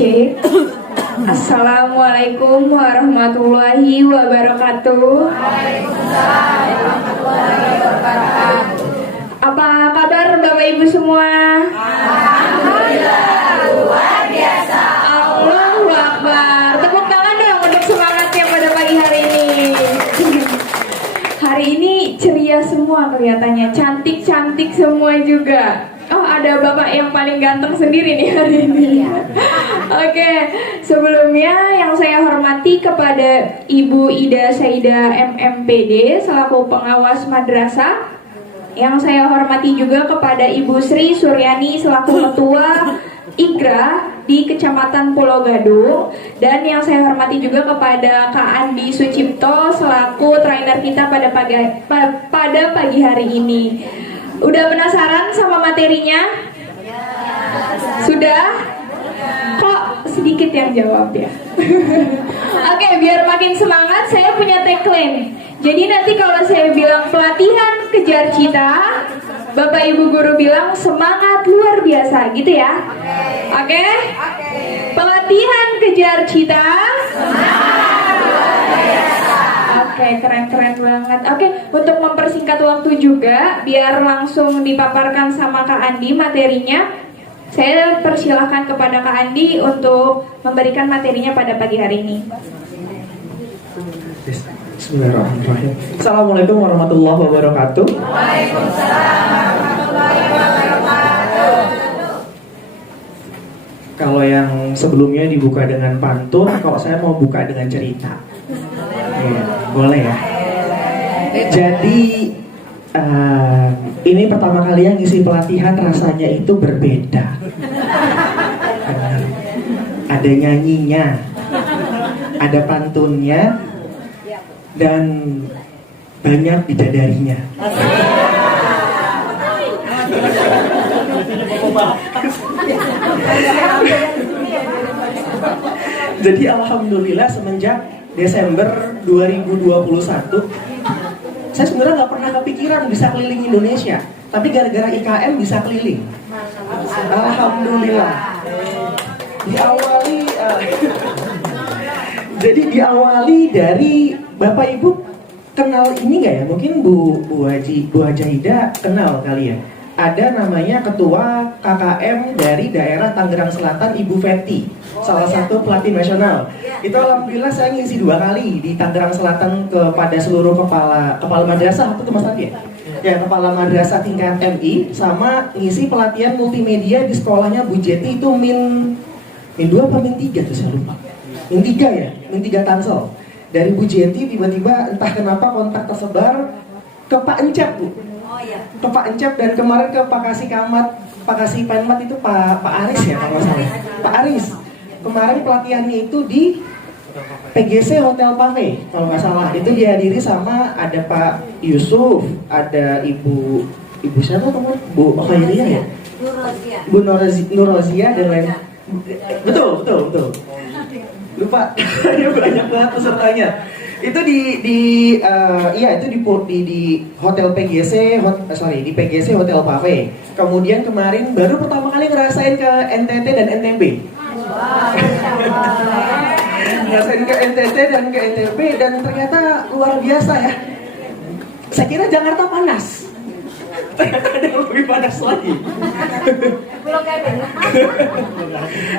Cek. Assalamualaikum warahmatullahi wabarakatuh. Waalaikumsalam warahmatullahi wabarakatuh. Apa kabar Bapak Ibu semua? Alhamdulillah, luar biasa. Allahu Akbar. Tepuk tangan dong untuk semangatnya pada pagi hari ini. Hari ini ceria semua kelihatannya, cantik-cantik semua juga. Oh, ada Bapak yang paling ganteng sendiri nih hari ini. Oke, sebelumnya yang saya hormati kepada Ibu Ida Saida MMPD selaku pengawas madrasah. Yang saya hormati juga kepada Ibu Sri Suryani selaku ketua IKRA di Kecamatan Pulau Gadung. Dan yang saya hormati juga kepada Kak Andi Sucipto selaku trainer kita pada pagi hari ini. Udah penasaran sama materinya? Sudah? Kok sedikit yang jawab ya? Oke, biar makin semangat saya punya tagline. Jadi nanti kalau saya bilang pelatihan kejar cita, Bapak Ibu guru bilang semangat luar biasa gitu ya? Oke? Pelatihan kejar cita, Oke, keren-keren banget. Oke, untuk mempersingkat waktu juga, biar langsung dipaparkan sama Kak Andi materinya, saya persilahkan kepada Kak Andi untuk memberikan materinya pada pagi hari ini. Bismillahirrahmanirrahim. Assalamualaikum warahmatullahi wabarakatuh. Waalaikumsalam warahmatullahi wabarakatuh. Kalau yang sebelumnya dibuka dengan pantun, kalau saya mau buka dengan cerita. Ya, boleh ya. Jadi ini pertama kali yang ngisi pelatihan rasanya itu berbeda. Benar. Ada nyanyinya, ada pantunnya, dan banyak bidadarinya. Jadi alhamdulillah semenjak Desember 2021 saya sebenarnya nggak pernah kepikiran bisa keliling Indonesia, tapi gara-gara IKM bisa keliling. Alhamdulillah. Jadi diawali dari Bapak Ibu kenal ini nggak ya? Mungkin Bu Hajaida kenal kali ya. Ada namanya Ketua KKM dari daerah Tangerang Selatan, Ibu Feti, salah satu pelatih nasional. Itu alhamdulillah saya ngisi 2 kali di Tangerang Selatan kepada seluruh kepala madrasah itu Mas Tadi ya? Ya, kepala madrasah tingkat MI, sama ngisi pelatihan multimedia di sekolahnya Bu Jeti itu min 2 apa min 3 tuh saya lupa. Min 3 ya, min 3 Tansel. Dari Bu Jeti tiba-tiba entah kenapa kontak tersebar ke Pak Encep, Bu. Ke Pak Encep, dan kemarin ke Pak Kasih Penmat itu Pak Aris ya kalau salah. Pak Aris. Kemarin pelatihannya itu di PGC Hotel Pave kalau nggak salah. Itu dihadiri sama ada Pak Yusuf, ada Ibu siapa teman? Bu Khairiyah ya? Bu Nurozia dan lain. Betul. Lupa. Banyak banget pesertanya. Itu di Hotel PGC, di PGC Hotel Pave. Kemudian kemarin baru pertama kali ngerasain ke NTT dan NTB. Ngerasain ke NTT dan ke NTB, dan ternyata luar biasa ya. Saya kira Jakarta panas. Ternyata ada yang lebih panas lagi.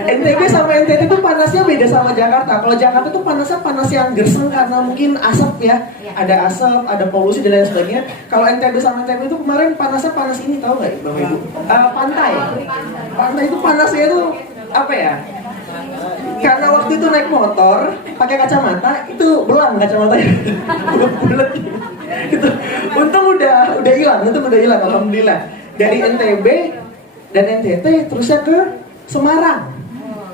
NTB sama NTT itu panasnya beda sama Jakarta. Kalau Jakarta itu panasnya panas yang gerseng karena mungkin asap ya. Ada asap, ada polusi dan lain sebagainya. Kalau NTB sama NTB itu kemarin panasnya panas ini, tahu nggak Bapak Ibu? Pantai itu panasnya itu apa ya? Karena waktu itu naik motor pakai kacamata, itu belang kacamatanya. Bulat gitu. Untung udah hilang alhamdulillah. Dari NTB dan NTT terusnya ke Semarang.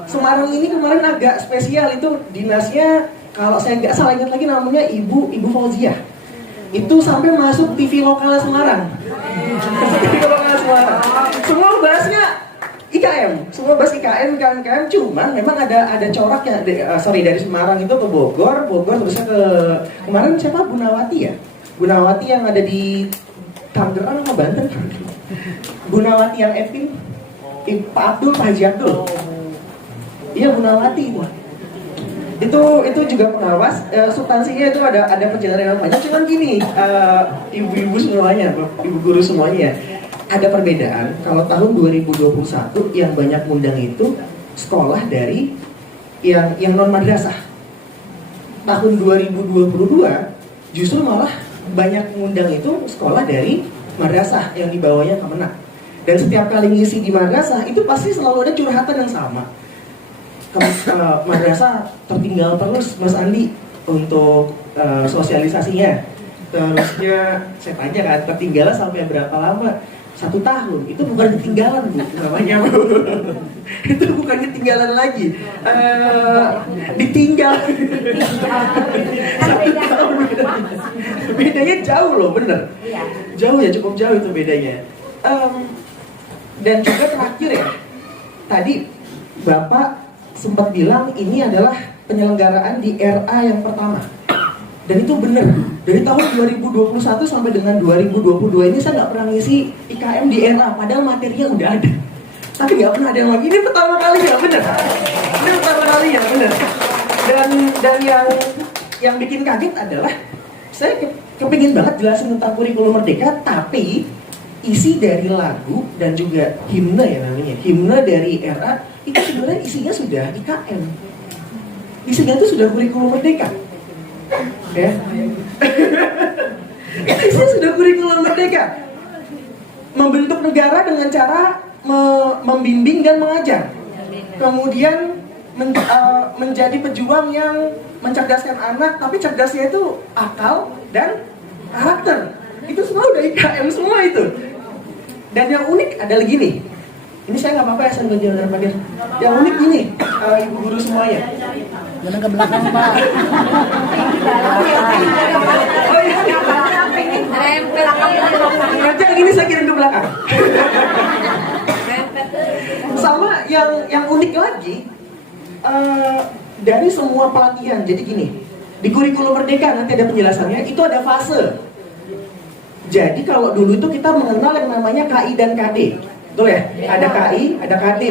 Semarang ini kemarin agak spesial, itu dinasnya kalau saya nggak salah ingat lagi namanya Ibu Fauziah. Itu sampai masuk TV lokal Semarang. Semua bahasnya IKM, semua bahas IKM, cuman memang ada corak ya. Dari Semarang itu ke Bogor terusnya ke kemarin siapa? Gunawati yang ada di Tangerang sama Banten. Gunawati yang Evin, Pak Haji Abdul. Iya, Bu Nawati itu juga pengawas. Substansinya itu ada perjalanan yang banyak. Cuman gini, ibu-ibu semuanya, ibu guru semuanya, ada perbedaan. Kalau tahun 2021 yang banyak ngundang itu sekolah dari yang non madrasah. Tahun 2022 justru malah banyak ngundang itu sekolah dari madrasah yang dibawanya Kemenak. Dan setiap kali ngisi di madrasah itu pasti selalu ada curhatan yang sama. Madrasah tertinggal terus Mas Andi untuk sosialisasinya. Terusnya saya tanya kan, tertinggal sampai berapa lama? 1 tahun. Itu bukan ketinggalan, Bu, namanya, Bu. Itu bukan ketinggalan lagi. Ditinggal. 1 tahun bedanya jauh loh, bener. Jauh ya, cukup jauh itu bedanya. Dan juga terakhir ya, tadi Bapak sempat bilang ini adalah penyelenggaraan di RA yang pertama. Dan itu benar. Dari tahun 2021 sampai dengan 2022 ini saya nggak pernah ngisi IKM di RA, padahal materinya udah ada. Tapi nggak pernah ada yang lagi. Ini pertama kali ya, benar. Ini pertama kali ya, benar. Dan yang bikin kaget adalah saya kepingin banget jelasin tentang kurikulum merdeka, tapi isi dari lagu dan juga himne ya namanya, himne dari RA itu sebenarnya isinya sudah IKM. Isinya itu sudah kurikulum merdeka. Ya. Isinya sudah kurikulum merdeka. Membentuk negara dengan cara membimbing dan mengajar. Kemudian menjadi pejuang yang mencerdaskan anak, tapi cerdasnya itu akal dan karakter. Itu semua udah IKM semua itu. Dan yang unik adalah gini. Ini saya nggak apa-apa ya, saya nggak Pak. Yang unik gini, ibu guru semuanya. Jangan ke belakang, Pak. Oh iya. Nanti yang ini saya kirim ke belakang. Sama yang unik lagi, dari semua pelatihan. Jadi gini, di kurikulum merdeka nanti ada penjelasannya. Itu ada fase. Jadi kalau dulu itu kita mengenal yang namanya KI dan KD. Betul ya? Ada KI, ada KD.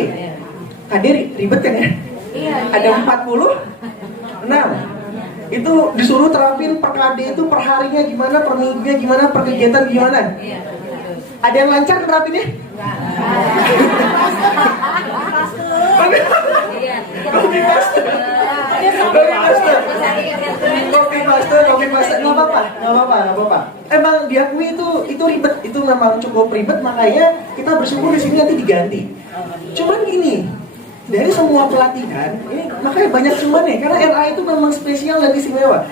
KD ribet kan ya? Ada 46. Itu disuruh terapin per KD itu per harinya gimana, per minggunya gimana, per kegiatan gimana. Ada yang lancar terapinnya? Kopi paste. Nggak apa-apa. Emang diakui itu ribet, itu memang cukup ribet, makanya kita bersyukur di sini nanti diganti. Cuman gini, dari semua pelatihan ini makanya banyak cuman ya, karena RA itu memang spesial dan istimewa.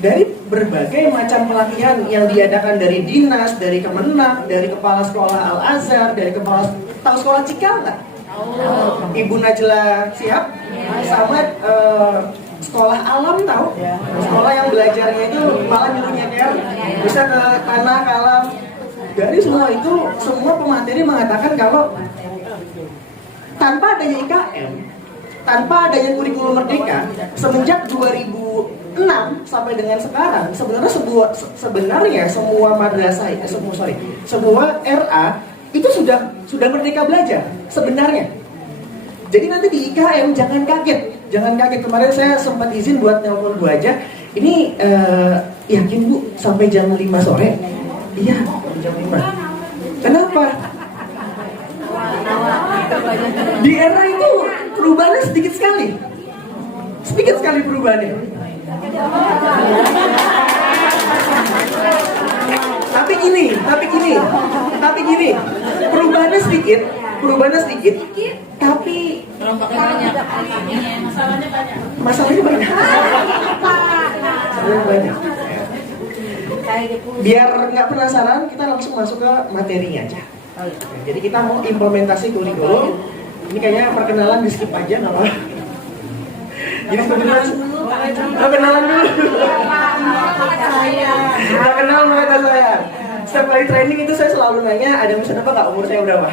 Dari berbagai macam pelatihan yang diadakan dari dinas, dari Kemenak, dari kepala sekolah Al Azhar, dari kepala tahu sekolah Cikal nggak? Ibu Najla siap, sama sekolah alam tahu? Sekolah yang belajarnya itu malah nyuruh nyeker, bisa ke tanah, ke alam. Dari semua itu, semua pemateri mengatakan kalau tanpa adanya IKM, tanpa adanya kurikulum merdeka, semenjak 2006 sampai dengan sekarang, sebenarnya semua madrasah, semua RA itu sudah merdeka belajar sebenarnya. Jadi nanti di IKM jangan kaget. Kemarin saya sempat izin buat nelpon Bu aja. Ini yakin Bu sampai jam 5 sore? Iya, jam 5. Kenapa? Di era itu perubahannya sedikit sekali perubahannya. Tapi gini, perubahannya sedikit, tapi masalahnya banyak. Biar nggak penasaran, kita langsung masuk ke materinya aja. Jadi kita mau implementasi kurikulum. Ini kayaknya perkenalan di skip aja, nggak apa-apa. Jadi kebetulan kenalan dulu. Udah kenal mata saya. Setiap kali training itu saya selalu nanya, ada misalnya apa nggak, umur saya berapa?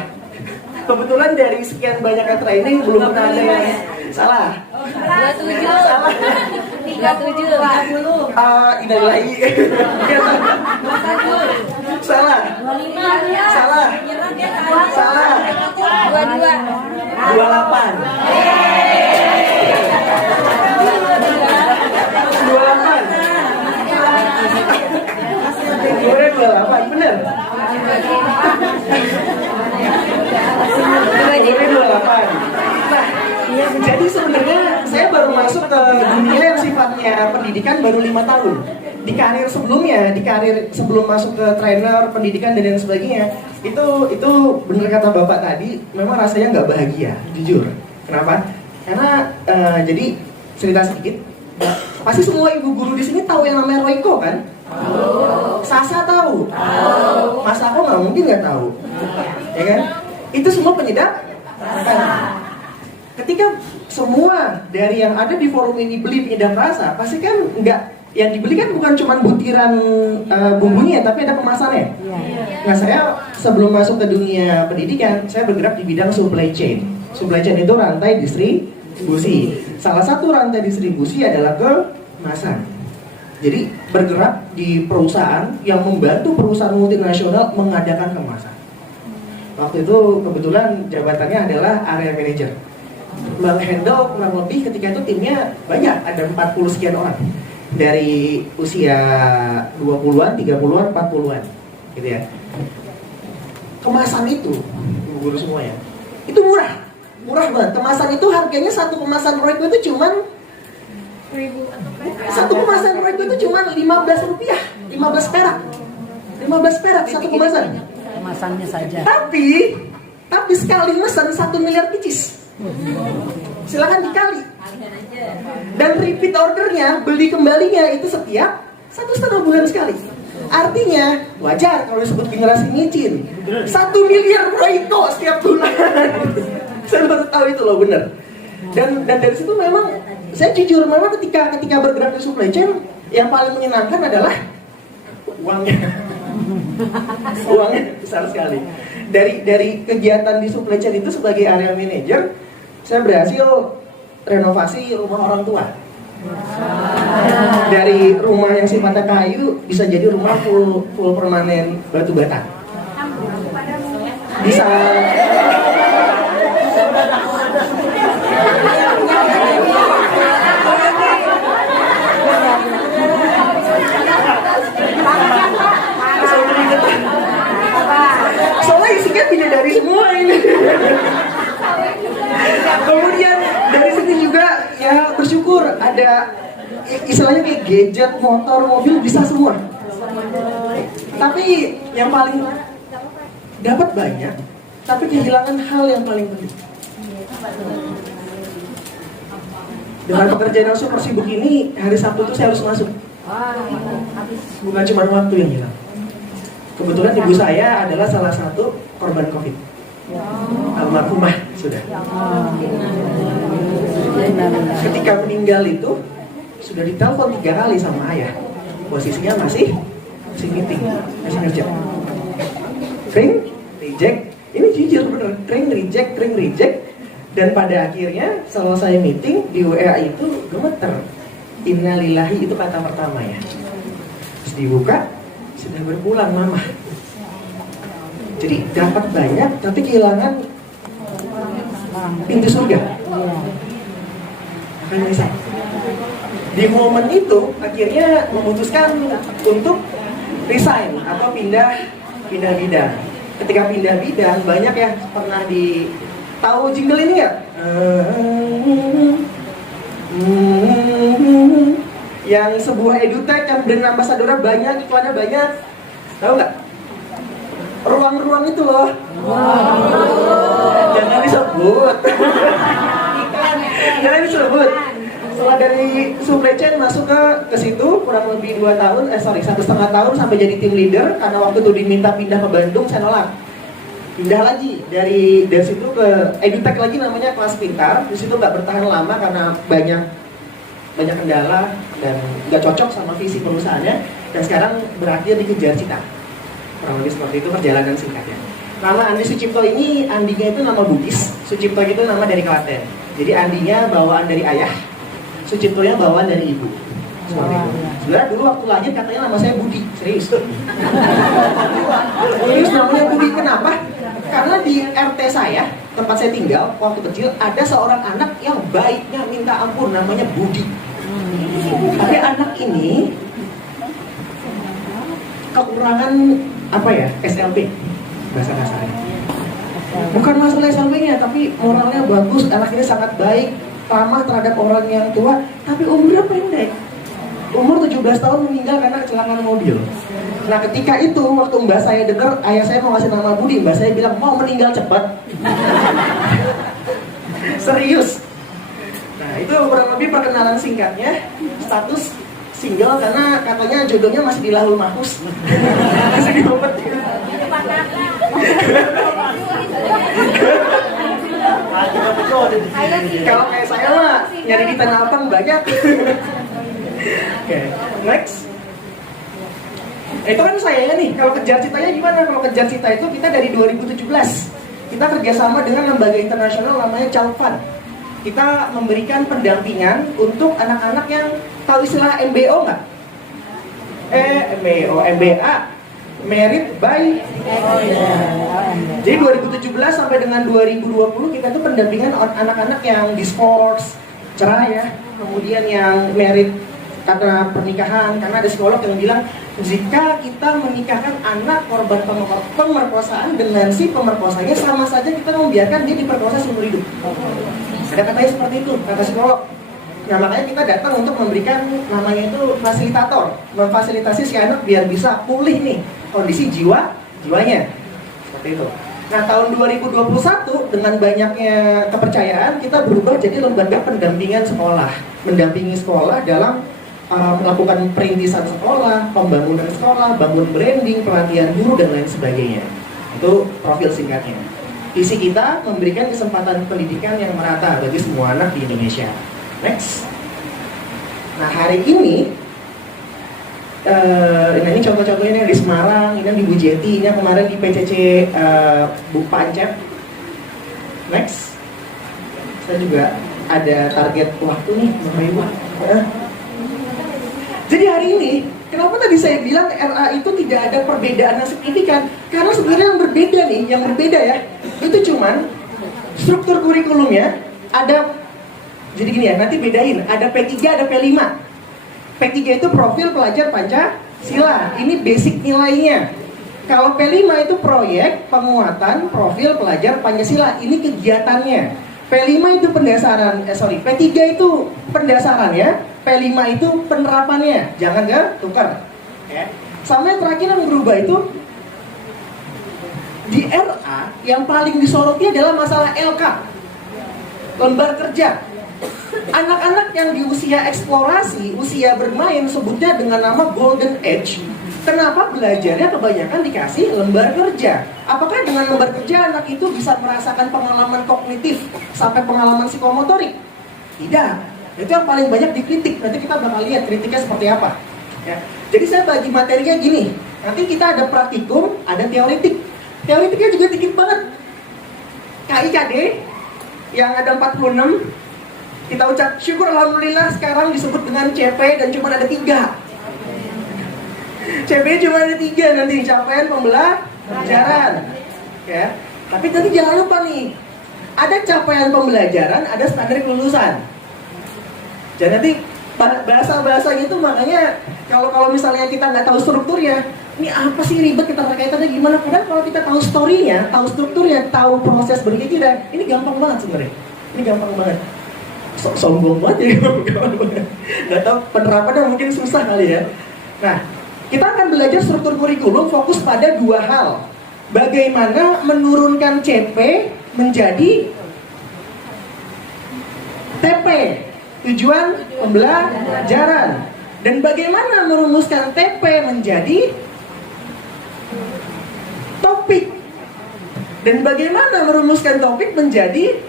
Kebetulan dari sekian banyaknya training belum pernah ada yang salah. 27. Salah. 37. Innalillahi. Salah. 25. Salah. 22. 28. bener? Umurnya 28. Nah, jadi sebenarnya saya baru masuk ke dunia yang sifatnya pendidikan baru 5 tahun. Di karir sebelumnya, di karir sebelum masuk ke trainer, pendidikan dan lain sebagainya, itu benar kata Bapak tadi, memang rasanya nggak bahagia, jujur. Kenapa? Karena jadi cerita sedikit, pasti semua ibu guru di sini tahu yang namanya Royco kan? Tahu. Sasa tahu? Tahu. Mas aku nggak mungkin nggak tahu, ya kan? Itu semua penyedap rasa. Ketika semua dari yang ada di forum ini beli penyedap rasa, pasti kan nggak, yang dibeli kan bukan cuma butiran bumbunya, tapi ada kemasannya. Nah, saya sebelum masuk ke dunia pendidikan, saya bergerak di bidang supply chain. Supply chain itu rantai distribusi. Salah satu rantai distribusi adalah kemasan. Jadi bergerak di perusahaan yang membantu perusahaan multinasional mengadakan kemasan. Waktu itu kebetulan jabatannya adalah area manager. Menghandle kurang lebih ketika itu timnya banyak, ada 40 sekian orang. Dari usia 20-an, 30-an, 40-an gitu ya. Kemasan itu, guru semuanya, itu murah banget. Kemasan itu harganya, satu kemasan Royco itu cuman satu kemasan Royco itu cuman 15 rupiah, 15 perak 15 perak satu kemasan. Kemasannya saja. Tapi sekali mesan 1 miliar picis. Silakan dikali. Dan repeat ordernya, beli kembalinya itu setiap 1,5 bulan sekali. Artinya wajar kalau disebut generasi micin. 1 miliar Royco setiap bulan. Saya baru tahu itu loh, bener. Dan dari situ memang saya jujur, memang ketika bergerak di supply chain, yang paling menyenangkan adalah uangnya. Uangnya besar sekali. Dari kegiatan di supply chain itu sebagai area manager, saya berhasil renovasi rumah orang tua. Dari rumah yang sifatnya kayu bisa jadi rumah full permanen batu bata. Bisa. Soalnya isinya bidadari semua ini. Kemudian dari sini juga ya bersyukur ada istilahnya kayak gadget, motor, mobil bisa semua. Tapi yang paling dapat banyak, tapi kehilangan hal yang paling penting. Dengan pekerjaan yang super sibuk ini, hari Sabtu itu saya harus masuk. Bukan cuma waktu yang hilang. Kebetulan ibu saya adalah salah satu korban COVID. Almarhumah sudah. Ketika meninggal itu sudah ditelepon 3 kali sama ayah. Posisinya masih meeting, masih kerja. Ring, reject. Ini jujur bener, ring, reject. Dan pada akhirnya selesai meeting di WA itu gemeter. Innalillahi itu kata pertama ya. Terus dibuka, sudah berpulang mama. Jadi dapat banyak tapi kehilangan pintu surga. Akan menyesal. Di momen itu akhirnya memutuskan untuk resign atau pindah bidang. Ketika pindah bidang, banyak ya pernah tahu jingle ini nggak? Yang sebuah edutech yang brand ambassador banyak, iklannya banyak. Tahu nggak? Ruang-ruang itu loh. Jangan disebut. Jangan disebut. Setelah dari supply chain masuk ke situ kurang lebih 1,5 tahun sampai jadi tim leader, karena waktu itu diminta pindah ke Bandung, saya nolak. Pindah lagi dari situ ke edutech lagi namanya Kelas Pintar. Di situ nggak bertahan lama karena banyak kendala dan nggak cocok sama visi perusahaannya, dan sekarang berakhir di Kejar Cita. Kurang lebih seperti itu perjalanan singkatnya. Nama Andi Sucipto ini, Andinya itu nama Bugis, Sucipto itu nama dari Klaten. Jadi Andinya bawaan dari ayah, Suciptonya bawaan dari ibu. Seperti itu. Sebenarnya dulu waktu lahir katanya nama saya Budi, serius. Serius namanya Budi, kenapa? Karena di RT saya, tempat saya tinggal, waktu kecil ada seorang anak yang baiknya minta ampun, namanya Budi. Tapi anak ini kekurangan apa ya, SLB bahasa kasarnya. Bukan masalah SLB-nya, tapi moralnya bagus, anaknya sangat baik, ramah terhadap orang yang tua, tapi umurnya pendek. Umur 17 tahun meninggal karena kecelakaan mobil. Nah ketika itu, waktu mbak saya dengar ayah saya mau ngasih nama Budi, mbak saya bilang mau meninggal cepat. Serius. Nah itu kurang lebih perkenalan singkatnya. Status single karena katanya jodohnya masih di lahul mahfuz. Masih diumpetin. Kalau kayak saya mah nyari di Tanah Abang banyak. Oke, next. Itu kan saya nih. Kalau kejar citanya gimana? Kalau kejar cita itu kita dari 2017 kita kerjasama dengan lembaga internasional namanya Child Fund. Kita memberikan pendampingan untuk anak-anak yang tahu istilah MBO nggak? MBO, MBA, Merit by. Jadi 2017 sampai dengan 2020 kita tuh pendampingan anak-anak yang di sports, cerai ya, kemudian yang merit karena pernikahan, karena ada psikolog yang bilang jika kita menikahkan anak korban pemerkosaan dengan si pemerkosanya sama saja kita membiarkan dia diperkosa seumur hidup. Ada katanya seperti itu, kata psikolog. Nah makanya kita datang untuk memberikan namanya itu fasilitator, memfasilitasi si anak biar bisa pulih nih kondisi jiwanya seperti itu. Nah tahun 2021 dengan banyaknya kepercayaan kita berubah jadi lembaga pendampingan sekolah, mendampingi sekolah dalam melakukan perintisan sekolah, pembangunan sekolah, bangun branding, pelatihan guru dan lain sebagainya. Itu profil singkatnya. Visi kita memberikan kesempatan pendidikan yang merata bagi semua anak di Indonesia. Next. Nah hari ini ini contoh-contohnya yang di Semarang, ini yang di Bu Jeti, ini yang kemarin di PCC Bu Pancep. Next. Saya juga ada target waktu nih, Bapak Ibu. Jadi hari ini, kenapa tadi saya bilang RA itu tidak ada perbedaan yang signifikan? Karena sebenarnya yang berbeda nih, yang berbeda ya, itu cuman struktur kurikulumnya ada. Jadi gini ya, nanti bedain, ada P3, ada P5. P3 itu profil pelajar Pancasila, ini basic nilainya. Kalau P5 itu proyek penguatan profil pelajar Pancasila, ini kegiatannya. P5 itu pendasaran, P3 itu pendasaran ya, P5 itu penerapannya, jangan tukar. Ya. Sama yang terakhir yang berubah itu di RA yang paling disoroti adalah masalah LK, lembar kerja. Anak-anak yang di usia eksplorasi, usia bermain sebutnya dengan nama golden age. Kenapa belajarnya kebanyakan dikasih lembar kerja? Apakah dengan lembar kerja anak itu bisa merasakan pengalaman kognitif sampai pengalaman psikomotorik? Tidak. Itu yang paling banyak dikritik. Nanti kita bakal lihat kritiknya seperti apa. Ya. Jadi saya bagi materinya gini. Nanti kita ada praktikum, ada teoretik. Teoretiknya juga dikit banget. KIKD yang ada 46. Kita ucap syukur alhamdulillah sekarang disebut dengan CP dan cuma ada 3. CP cuma ada 3 nanti capaian pembelajaran. Ya. Tapi nanti jangan lupa nih, ada capaian pembelajaran, ada standar kelulusan. Jadi nanti bahasa-bahasanya itu makanya kalau misalnya kita nggak tahu strukturnya, ini apa sih ribet kita kaitannya gimana? Padahal kalau kita tahu story-nya, tahu strukturnya, tahu proses berpikirnya, ini gampang banget sebenarnya. Ini gampang banget. Sombong banget ya, gampang banget. Nggak tahu penerapannya mungkin susah kali ya. Nah, kita akan belajar struktur kurikulum fokus pada 2 hal. Bagaimana menurunkan CP menjadi TP, tujuan pembelajaran. Dan bagaimana merumuskan TP menjadi topik. Dan bagaimana merumuskan topik menjadi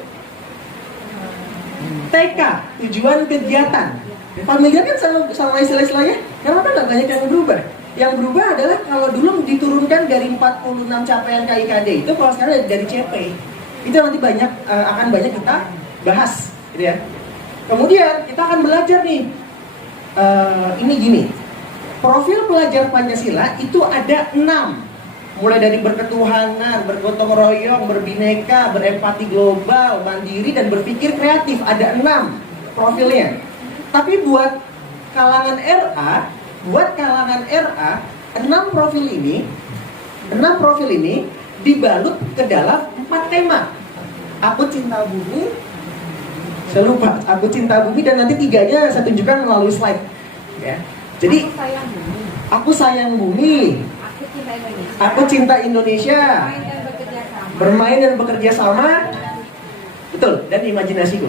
TK, tujuan kegiatan. Familiar kan sama istilah-istilahnya? Kenapa nggak banyak yang berubah? Yang berubah adalah kalau dulu diturunkan dari 46 capaian KIKD itu, kalau sekarang dari CP. Itu nanti akan banyak kita bahas, gitu ya. Kemudian kita akan belajar nih, ini gini, profil pelajar Pancasila itu ada 6. Mulai dari berketuhanan, bergotong royong, berbineka, berempati global, mandiri, dan berpikir kreatif. Ada 6 profilnya. Tapi buat kalangan RA, 6 profil ini 6 profil ini dibalut ke dalam 4 tema. Aku cinta bumi, saya lupa, aku cinta bumi, dan nanti 3-nya saya tunjukkan melalui slide. Ya. Jadi, aku sayang bumi, aku cinta Indonesia, bermain dan bekerja sama, betul, dan imajinasiku.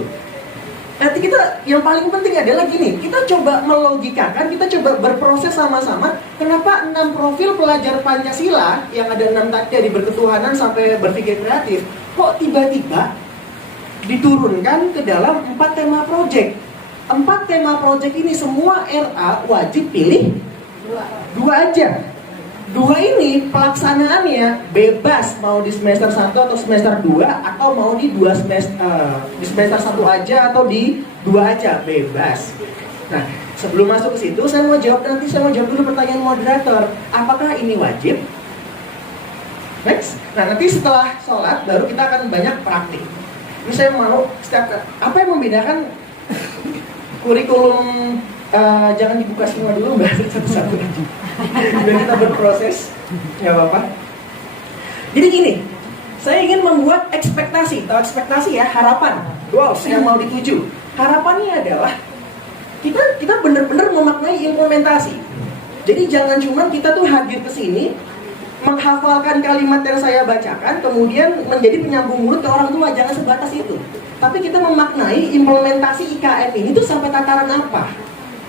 Nanti kita, yang paling penting adalah gini, kita coba melogikakan, kita coba berproses sama-sama. Kenapa 6 profil pelajar Pancasila, yang ada 6 tadi dari berketuhanan sampai berpikir kreatif, kok tiba-tiba diturunkan ke dalam 4 tema project. 4 tema project ini semua RA wajib pilih 2 aja. 2 ini pelaksanaannya bebas, mau di semester 1 atau semester 2, atau mau di 2 semester di semester 1 aja atau di 2 aja, bebas. Nah, sebelum masuk ke situ saya mau jawab dulu pertanyaan moderator. Apakah ini wajib? Next. Nah, nanti setelah sholat baru kita akan banyak praktik. Ini saya mau apa yang membedakan kurikulum, jangan dibuka semua dulu, bahas satu-satu aja. Dan kita berproses, nggak apa-apa. Jadi gini, saya ingin membuat ekspektasi, tahu ekspektasi ya, harapan, goals yang mau dituju. Harapannya adalah kita benar-benar memaknai implementasi. Jadi jangan cuma kita tuh hadir ke sini, menghafalkan kalimat yang saya bacakan, kemudian menjadi penyambung mulut ke orang tua, jangan sebatas itu. Tapi kita memaknai implementasi IKN ini tuh sampai tataran apa?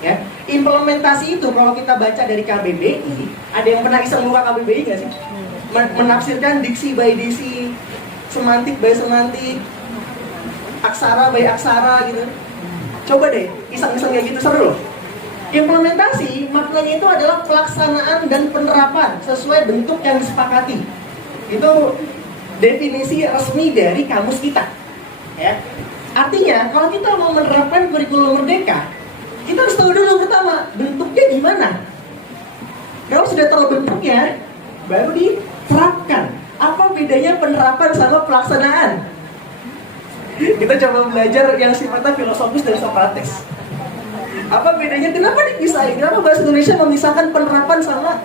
Ya, implementasi itu kalau kita baca dari KBBI, ada yang pernah iseng buka KBBI nggak sih? Menafsirkan diksi by diksi, semantik by semantik, aksara by aksara gitu. Coba deh, iseng-iseng kayak gitu, seru loh. Implementasi maknanya itu adalah pelaksanaan dan penerapan sesuai bentuk yang disepakati. Itu definisi resmi dari kamus kita. Ya. Artinya kalau kita mau menerapkan kurikulum merdeka, kita harus tahu dulu pertama, bentuknya gimana. Kalau sudah tahu bentuknya, baru diterapkan. Apa bedanya penerapan sama pelaksanaan? Kita coba belajar yang sifatnya filosofis dan sokrates. Apa bedanya? Kenapa dipisahin? Kenapa bahasa Indonesia memisahkan penerapan sama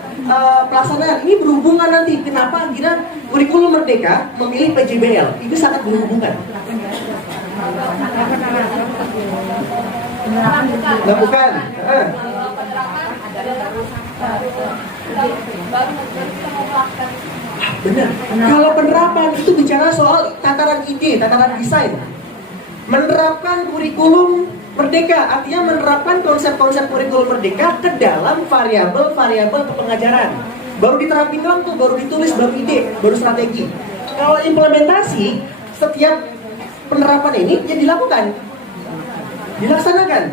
pelaksanaan? Ini berhubungan nanti. Kenapa akhirnya kurikulum merdeka memilih PJBL? Itu sangat berhubungan. Nah, bukan. Benar. Kalau penerapan itu bicara soal tataran ide, tataran desain. Menerapkan kurikulum merdeka artinya menerapkan konsep-konsep kurikulum merdeka ke dalam variabel-variabel kepengajaran. Baru diterapkan tuh, baru ditulis, baru ide, baru strategi. Kalau implementasi, setiap penerapan ini yang dilaksanakan.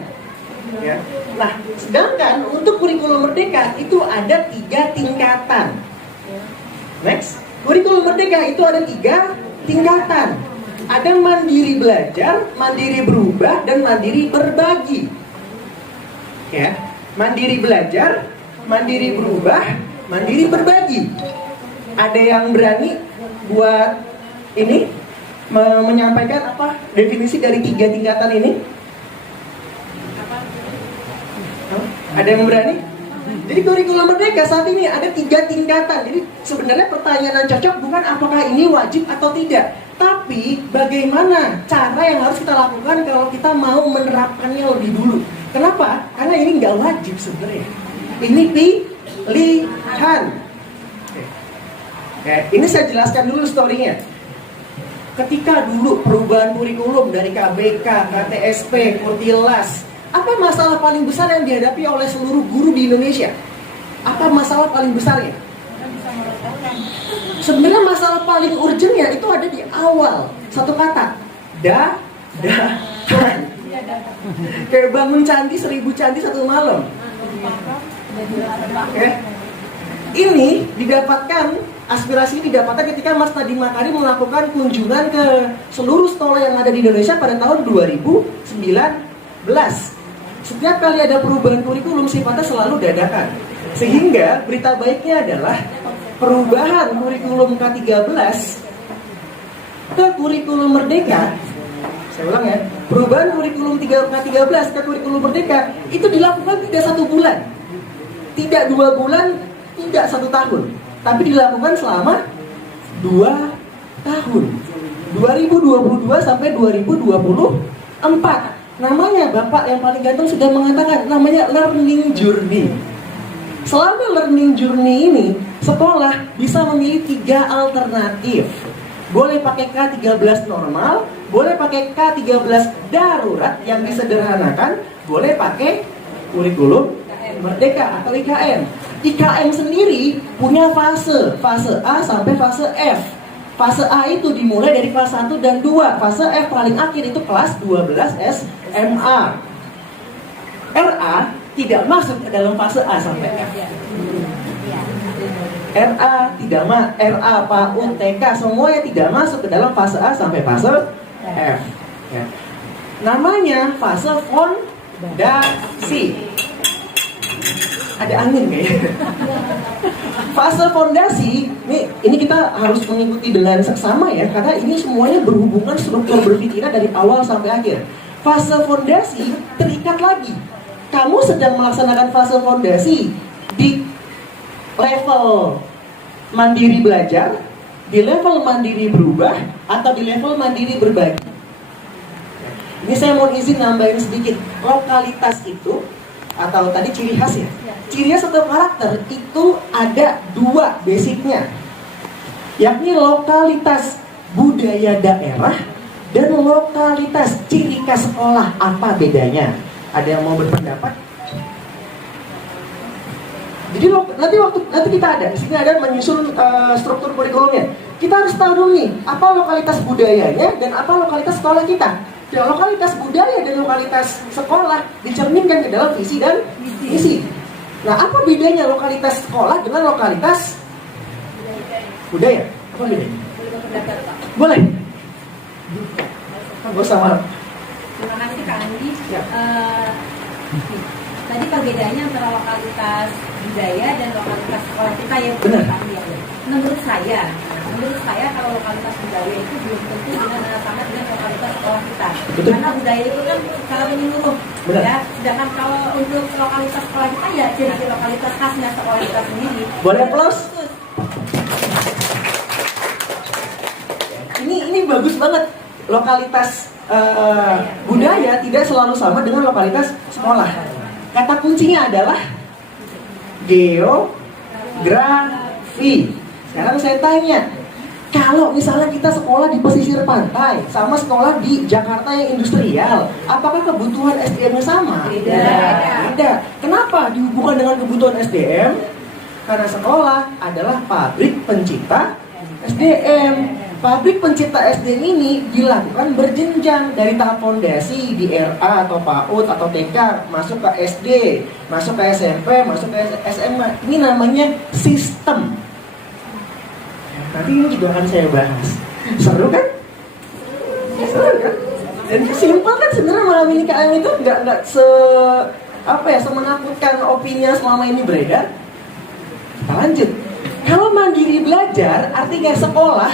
Ya. Nah, sedangkan untuk kurikulum merdeka itu ada 3 tingkatan. Next, kurikulum merdeka itu ada 3 tingkatan. Ada mandiri belajar, mandiri berubah, dan mandiri berbagi. Ya, mandiri belajar, mandiri berubah, mandiri berbagi. Ada yang berani buat ini menyampaikan apa definisi dari 3 tingkatan ini? Ada yang berani? Jadi kurikulum merdeka saat ini ada 3 tingkatan. Jadi sebenarnya pertanyaan yang cocok bukan apakah ini wajib atau tidak, tapi bagaimana cara yang harus kita lakukan kalau kita mau menerapkannya lebih dulu. Kenapa? Karena ini nggak wajib sebenarnya. Ini pilihan. Ini saya jelaskan dulu story-nya. Ketika dulu perubahan kurikulum dari KBK, KTSP, Kurtilas, apa masalah paling besar yang dihadapi oleh seluruh guru di Indonesia? Apa masalah paling besarnya? Sebenarnya masalah paling urgentnya itu ada di awal. Satu kata, dadakan. Kayak bangun candi 1000 candi satu malam. Ini didapatkan, aspirasi ini didapatkan ketika Mas Nadiem Makarim melakukan kunjungan ke seluruh sekolah yang ada di Indonesia pada tahun 2019. Setiap kali ada perubahan kurikulum sifatnya selalu dadakan. Sehingga berita baiknya adalah perubahan kurikulum K13 ke kurikulum merdeka. Saya ulang ya, perubahan kurikulum K13 ke kurikulum merdeka itu dilakukan tidak 1 bulan, tidak 2 bulan, tidak 1 tahun. tapi dilakukan selama 2 tahun, 2022 sampai 2024. Namanya Bapak yang paling ganteng sudah mengatakan, namanya learning journey. Selama learning journey ini, sekolah bisa memilih 3 alternatif. Boleh pakai K13 normal, boleh pakai K13 darurat yang disederhanakan, boleh pakai kurikulum Merdeka atau IKM. IKM sendiri punya fase A sampai fase F. Fase A itu dimulai dari kelas 1 dan 2. Fase F paling akhir itu kelas 12 SMA. RA tidak masuk ke dalam fase A sampai F. RA, PAUD, TK semuanya tidak masuk ke dalam fase A sampai fase F. Ya. Namanya fase fondasi. Ada angin kayaknya. Fase fondasi, ini kita harus mengikuti dengan seksama ya, karena ini semuanya berhubungan struktur berpikirnya dari awal sampai akhir. Fase fondasi terikat lagi. Kamu sedang melaksanakan fase fondasi di level mandiri belajar, di level mandiri berubah, atau di level mandiri berbagi. Ini saya mau izin nambahin sedikit. Lokalitas itu, atau tadi ciri khas ya, ciri khas atau karakter itu ada 2 basicnya, yakni lokalitas budaya daerah dan lokalitas ciri khas sekolah. Apa bedanya? Ada yang mau berpendapat? Jadi nanti kita ada di sini ada menyusun struktur kurikulumnya. Kita harus tahu dulu nih apa lokalitas budayanya dan apa lokalitas sekolah kita. Dan lokalitas budaya dan lokalitas sekolah dicerminkan ke dalam visi dan misi. Nah, apa bedanya lokalitas sekolah dengan lokalitas budaya? Apa bedanya? Boleh. Gue sama. Terima kasih Kak Andi. Ya. Tadi perbedaannya antara lokalitas budaya dan lokalitas sekolah kita ya. Benar. Kak Andi. Menurut saya kalau lokalitas budaya itu belum tentu sama dengan lokalitas sekolah kita. Betul. Karena budaya itu kan secara menyeluruh. Benar. Ya, sedangkan kalau untuk lokalitas sekolah kita ya ciri lokalitas khasnya sekolah kita sendiri. Boleh plus? Ini bagus banget. Lokalitas budaya tidak selalu sama dengan lokalitas sekolah. Kata kuncinya adalah geografi. Sekarang saya tanya, kalau misalnya kita sekolah di pesisir pantai sama sekolah di Jakarta yang industrial, apakah kebutuhan SDM-nya sama? Beda. Kenapa dihubungkan dengan kebutuhan SDM? Karena sekolah adalah pabrik pencipta SDM. Pabrik pencipta SDM ini dilakukan berjenjang dari tahap fondasi di RA atau PAUD atau TK, masuk ke SD, masuk ke SMP, masuk ke SMA. Ini namanya sistem. Nanti ini juga akan saya bahas. Seru kan? Seru kan? Dan simpel kan sebenarnya malam ini KM itu nggak semenakutkan opini yang selama ini beredar. Kita lanjut. Kalau mandiri belajar artinya sekolah.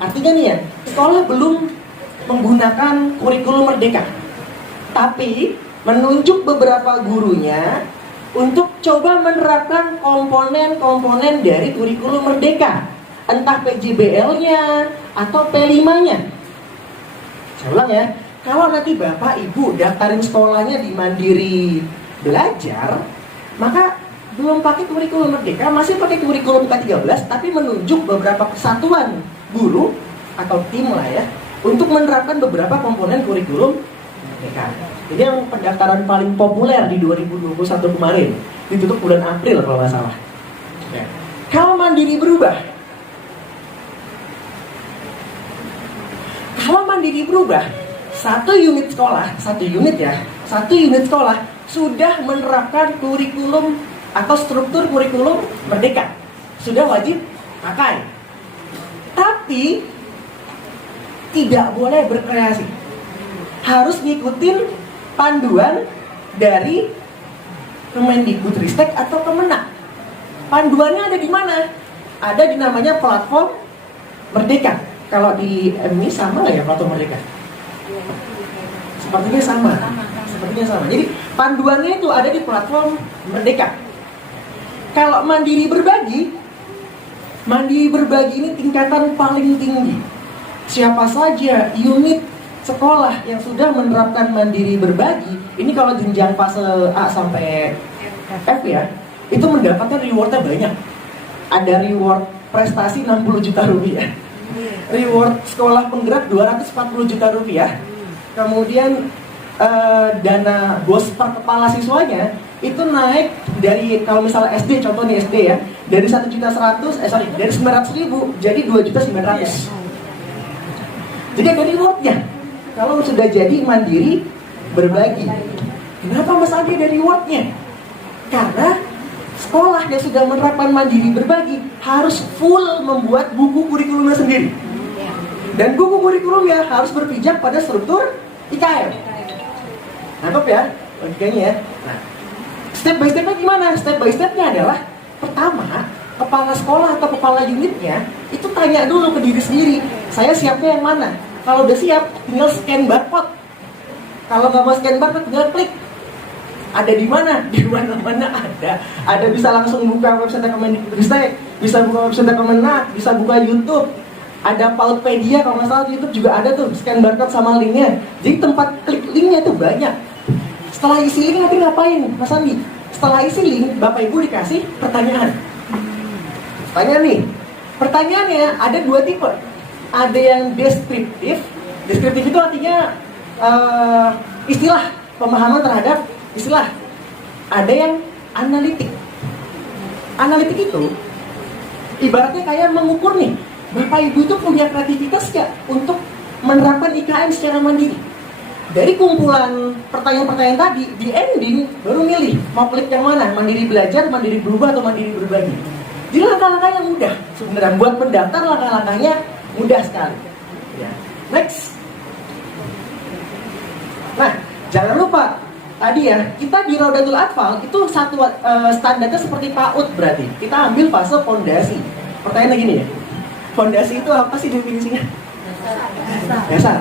Artinya nih ya, sekolah belum menggunakan kurikulum Merdeka, tapi menunjuk beberapa gurunya untuk coba menerapkan komponen-komponen dari kurikulum Merdeka, entah PJBL-nya atau P5-nya. Saya ulang ya, kalau nanti Bapak Ibu daftarin sekolahnya di Mandiri Belajar, maka belum pakai kurikulum Merdeka, masih pakai kurikulum K13, tapi menunjuk beberapa kesatuan guru atau tim lah ya untuk menerapkan beberapa komponen kurikulum Merdeka. Ini yang pendaftaran paling populer di 2021 kemarin, ditutup bulan April kalau nggak salah. Ya. Kalau mandiri berubah, satu unit sekolah sudah menerapkan kurikulum atau struktur kurikulum Merdeka, sudah wajib pakai. Tapi tidak boleh berkreasi, harus ngikutin panduan dari Kemendikbudristek atau Kemenak. Panduannya ada di mana? Ada di namanya platform Merdeka. Kalau di MI sama nggak ya platform Merdeka? Sepertinya sama. Jadi panduannya itu ada di platform Merdeka. Kalau mandiri berbagi, Mandiri berbagi ini tingkatan paling tinggi. Siapa saja unit sekolah yang sudah menerapkan mandiri berbagi, ini kalau jenjang fase A sampai F ya, itu mendapatkan rewardnya banyak. Ada reward prestasi 60 juta rupiah, reward sekolah penggerak 240 juta rupiah, kemudian dana bos per kepala siswanya itu naik dari, kalau misalnya SD, contoh nih SD ya, dari 1.100.000, dari 900.000 jadi 2.900.000. Jadi ada rewardnya kalau sudah jadi mandiri berbagi. Kenapa Mas Andi ada rewardnya? Karena sekolah yang sudah menerapkan mandiri berbagi harus full membuat buku kurikulumnya sendiri. Dan buku kurikulumnya harus berpijak pada struktur IKM. Nangkep ya? Logikanya ya. Nah, step by stepnya gimana? Step by stepnya adalah, pertama, kepala sekolah atau kepala unitnya itu tanya dulu ke diri sendiri, saya siapnya yang mana? Kalau udah siap, tinggal scan barcode. Kalau nggak mau scan barcode, tinggal klik. Ada di mana? Di mana-mana ada. Ada, bisa langsung buka website Kemendikbudristek, bisa buka website Kemenak, bisa buka YouTube. Ada Pautpedia, kalau nggak salah di YouTube juga ada tuh, scan barcode sama linknya. Jadi tempat klik linknya itu banyak. Setelah isi link nanti ngapain, Mas Andi? Setelah isi link, Bapak Ibu dikasih pertanyaan. Pertanyaan nih. Pertanyaannya ada dua tipe. Ada yang deskriptif. Deskriptif itu artinya istilah, pemahaman terhadap istilah. Ada yang analitik. Analitik itu ibaratnya kayak mengukur nih, Bapak Ibu itu punya kreativitas nggak untuk menerapkan IKM secara mandiri. Dari kumpulan pertanyaan-pertanyaan tadi, di ending baru milih mau klik yang mana, mandiri belajar, mandiri berubah, atau mandiri berbagi. Jadi langkah-langkahnya mudah sebenarnya. Buat pendaftar langkah-langkahnya mudah sekali ya. Next. Nah, jangan lupa tadi ya, kita di Raudatul Atfal itu satu standarnya seperti PAUD berarti. Kita ambil fase fondasi. Pertanyaannya gini ya, fondasi itu apa sih definisinya? Dasar.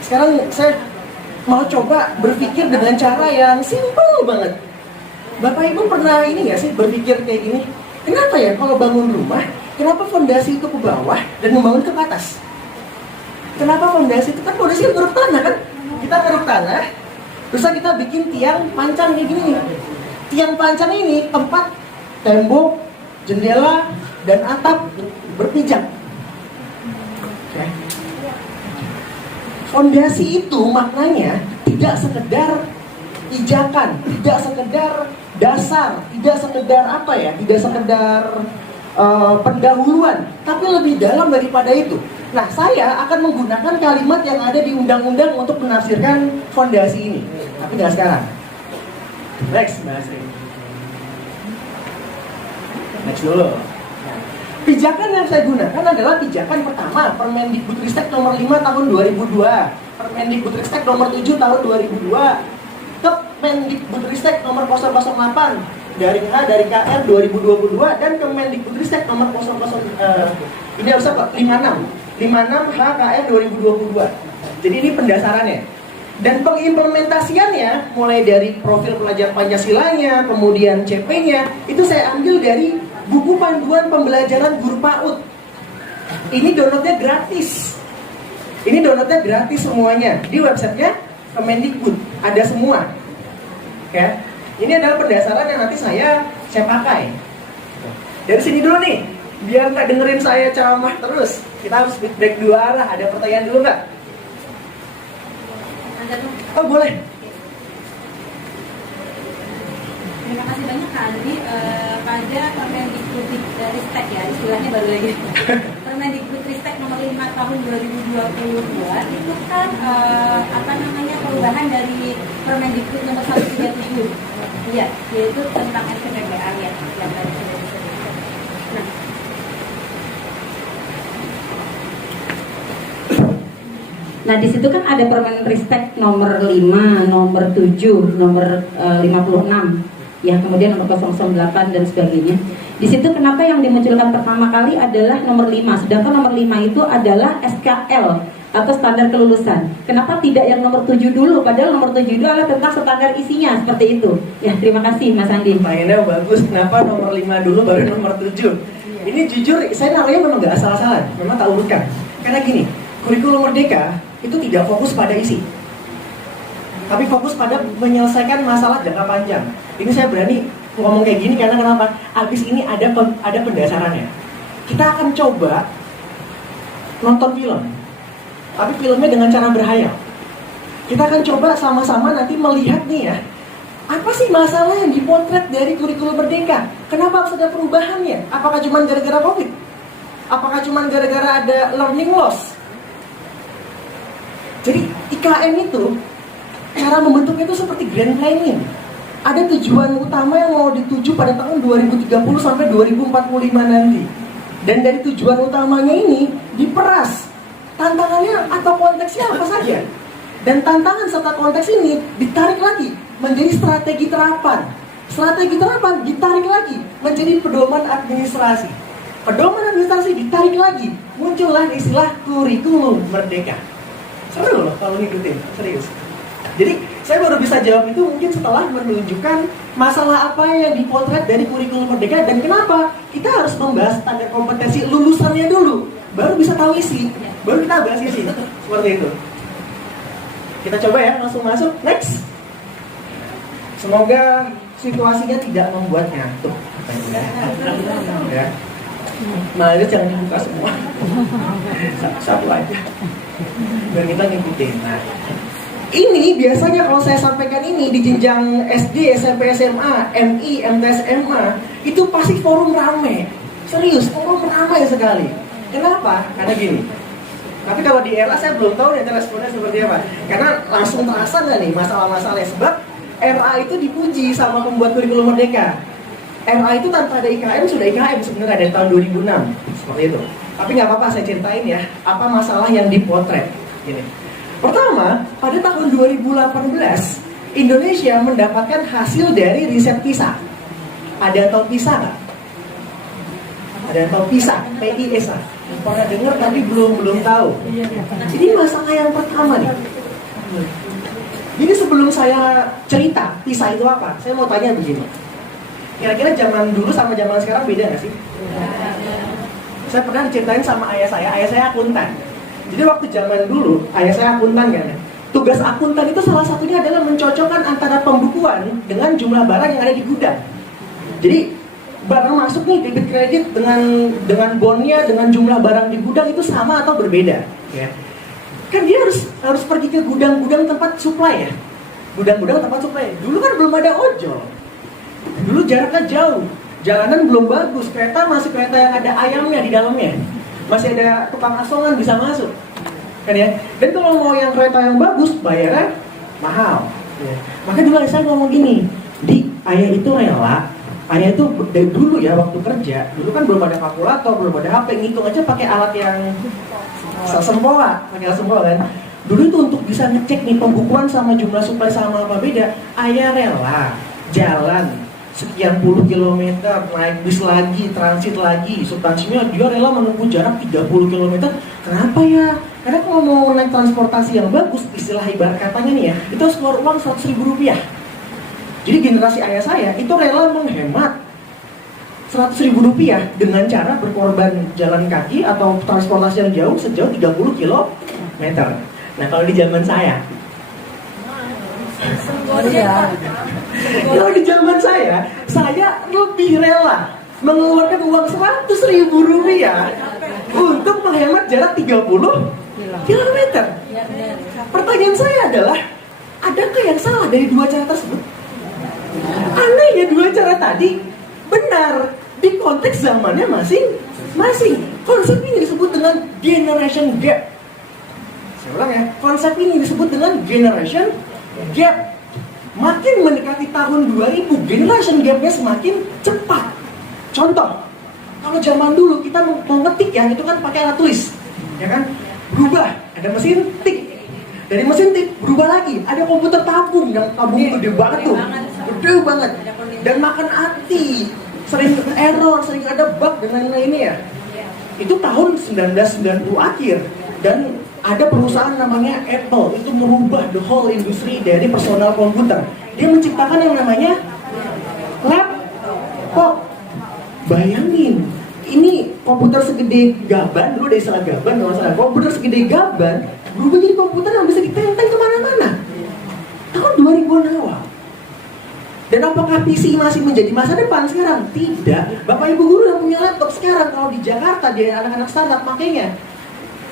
Sekarang saya mau coba berpikir dengan cara yang simple banget. Bapak Ibu pernah ini nggak sih berpikir kayak gini? Kenapa ya kalau bangun rumah, kenapa fondasi itu ke bawah dan membangun ke atas? Kenapa fondasi itu? Kan fondasi kan garuk tanah kan? Kita garuk tanah, terus kita bikin tiang pancang kayak gini. Tiang pancang ini tempat tembok, jendela, dan atap berpijak. Oke. Fondasi itu maknanya tidak sekedar pijakan, tidak sekedar dasar, tidak sekedar apa ya, tidak sekedar pendahuluan, tapi lebih dalam daripada itu. Nah, saya akan menggunakan kalimat yang ada di undang-undang untuk menafsirkan fondasi ini, tapi nggak sekarang. Next, Mbak Asri. Next dulu. Pijakan yang saya gunakan adalah pijakan pertama, Permendikbudristek nomor 5 tahun 2002, Permendikbudristek nomor 7 tahun 2002, Kemendikbudristek nomor 008 dari KR 2022, dan Kemendikbudristek nomor 56 HKR 2022. Jadi ini pendasarannya. Dan pengimplementasiannya mulai dari profil pelajar Pancasilanya, kemudian CP-nya, itu saya ambil dari buku panduan pembelajaran guru PAUD. Ini downloadnya gratis. Ini downloadnya gratis semuanya di websitenya Kemendikbud. Ada semua. Oke. Ini adalah pendasaran yang nanti saya pakai. Dari sini dulu nih, biar nggak dengerin saya ceramah terus. Kita harus feedback dua arah. Ada pertanyaan dulu nggak? Oh, boleh. Terima kasih banyak Kak Andi. Pada Permendikbudristek ya, istilahnya baru lagi. Permendikbudristek nomor 5 tahun 2022 itu kan perubahan dari Permendikbud nomor 137. Iya, yaitu tentang SPPBA ya, yang tadi sudah disebutkan. Nah, di situ kan ada Permendikbudristek nomor 5, nomor 7, nomor 56, ya, kemudian nomor 008 dan sebagainya. Di situ kenapa yang dimunculkan pertama kali adalah nomor 5, sedangkan nomor 5 itu adalah SKL atau standar kelulusan. Kenapa tidak yang nomor 7 dulu? Padahal nomor 7 itu adalah tentang standar isinya, seperti itu. Ya, terima kasih Mas Andi. Pertanyaannya bagus, kenapa nomor 5 dulu baru nomor 7? Ini jujur, saya naruhnya memang nggak asal-asalan, memang tak urutkan. Karena gini, kurikulum Merdeka itu tidak fokus pada isi, tapi fokus pada menyelesaikan masalah jangka panjang. Ini saya berani ngomong kayak gini karena kenapa? Abis ini ada pendasarannya. Kita akan coba nonton film, tapi filmnya dengan cara berhayal. Kita akan coba sama-sama nanti melihat nih ya, apa sih masalah yang dipotret dari kurikulum Merdeka? Kenapa harus ada perubahannya? Apakah cuma gara-gara COVID? Apakah cuma gara-gara ada learning loss? Jadi IKM itu, cara membentuknya itu seperti grand planning. Ada tujuan utama yang mau dituju pada tahun 2030 sampai 2045 nanti. Dan dari tujuan utamanya ini diperas tantangannya atau konteksnya apa saja. Dan tantangan serta konteks ini ditarik lagi menjadi strategi terapan. Strategi terapan ditarik lagi menjadi pedoman administrasi. Pedoman administrasi ditarik lagi, muncullah istilah kurikulum Merdeka. Seru loh kalau ngikutin, serius. Jadi saya baru bisa jawab itu mungkin setelah menunjukkan masalah apa yang dipotret dari kurikulum Merdeka dan kenapa kita harus membahas standar kompetensi lulusannya dulu, baru bisa tahu isi, baru kita bahas isi. Seperti itu. Kita coba ya, langsung masuk. Next. Semoga situasinya tidak membuat ngantuk. Ya. Nah, itu jangan dibuka semua. Satu aja. Dan kita ngikutin. Nah, ini biasanya kalau saya sampaikan ini di jenjang SD, SMP, SMA, MI, MTS, MA, itu pasti forum ramai. Serius, forum ramai sekali. Kenapa? Karena gini. Tapi kalau di RA saya belum tahu nanti responnya seperti apa. Karena langsung terasa nggak nih masalah-masalahnya. Sebab RA itu dipuji sama pembuat kurikulum Merdeka. RA itu tanpa ada IKM sudah IKM sebenarnya dari tahun 2006. Seperti itu. Tapi nggak apa-apa saya ceritain ya. Apa masalah yang dipotret. Gini. Pertama, pada tahun 2018 Indonesia mendapatkan hasil dari riset PISA. Ada yang tahu PISA nggak? Ada yang tahu PISA? PISA. Pernah dengar tapi belum tahu. Ini masalah yang pertama nih. Jadi sebelum saya cerita PISA itu apa, saya mau tanya begini. Kira-kira zaman dulu sama zaman sekarang beda nggak sih? Saya pernah diceritain sama ayah saya akuntan. Jadi waktu zaman dulu, ayah saya akuntan kan. Tugas akuntan itu salah satunya adalah mencocokkan antara pembukuan dengan jumlah barang yang ada di gudang. Jadi barang masuk nih debit kredit dengan bonnya dengan jumlah barang di gudang itu sama atau berbeda, ya. Kan dia harus pergi ke gudang-gudang tempat supply ya. Gudang-gudang tempat supply. Dulu kan belum ada ojol. Dulu jaraknya jauh. Jalanan belum bagus, kereta masih kereta yang ada ayamnya di dalamnya. Masih ada tukang asongan bisa masuk. Kan ya? Dan kalau mau yang kereta yang bagus, bayarnya mahal. Ya. Maka dulu saya ngomong gini, ayah itu rela. Ayah itu dari dulu ya waktu kerja, dulu kan belum ada kalkulator, belum ada HP, ngitung aja pakai alat yang sempoa, pakai alat sempoa kan. Dulu itu untuk bisa ngecek nih pembukuan sama jumlah supply sama apa beda, ayah rela jalan sekian puluh kilometer, naik bis lagi, transit lagi, substansinya dia rela menempuh jarak 30 kilometer. Kenapa ya? Karena kalau mau naik transportasi yang bagus, istilah ibarat katanya nih ya, itu harus keluar uang 100.000 rupiah. Jadi generasi ayah saya itu rela menghemat 100.000 rupiah dengan cara berkorban jalan kaki atau transportasi yang jauh sejauh 30 kilometer. Nah kalau di zaman saya, kalau di zaman saya lebih rela mengeluarkan uang 100.000 rupiah untuk menghemat jarak 30 kilometer. Pertanyaan saya adalah, adakah yang salah dari dua cara tersebut? Anehnya dua cara tadi benar di konteks zamannya masing-masing. Konsep ini disebut dengan generation gap. Saya ulang ya, konsep ini disebut dengan generation gap. Makin mendekati tahun 2000, generation gapnya semakin cepat. Contoh, kalau zaman dulu kita mau ngetik ya, itu kan pakai alat tulis, ya kan? Berubah, ada mesin tik. Dari mesin tik berubah lagi, ada komputer tabung yang tabung gede banget tuh, gede banget, dan makan hati, sering error, sering ada bug dan lain-lainnya ya. Itu tahun 1990 akhir, dan ada perusahaan namanya Apple itu merubah the whole industry dari personal komputer. Dia menciptakan yang namanya laptop. Bayangin, ini komputer segede gaban, dulu ada istilah gaban, nggak masalah. Komputer segede gaban berubah jadi komputer yang bisa ditenteng kemana-mana. Tahun 2000-an awal. Dan apakah PC masih menjadi masa depan sekarang? Tidak. Bapak ibu guru yang punya laptop sekarang, kalau di Jakarta dia anak-anak startup makanya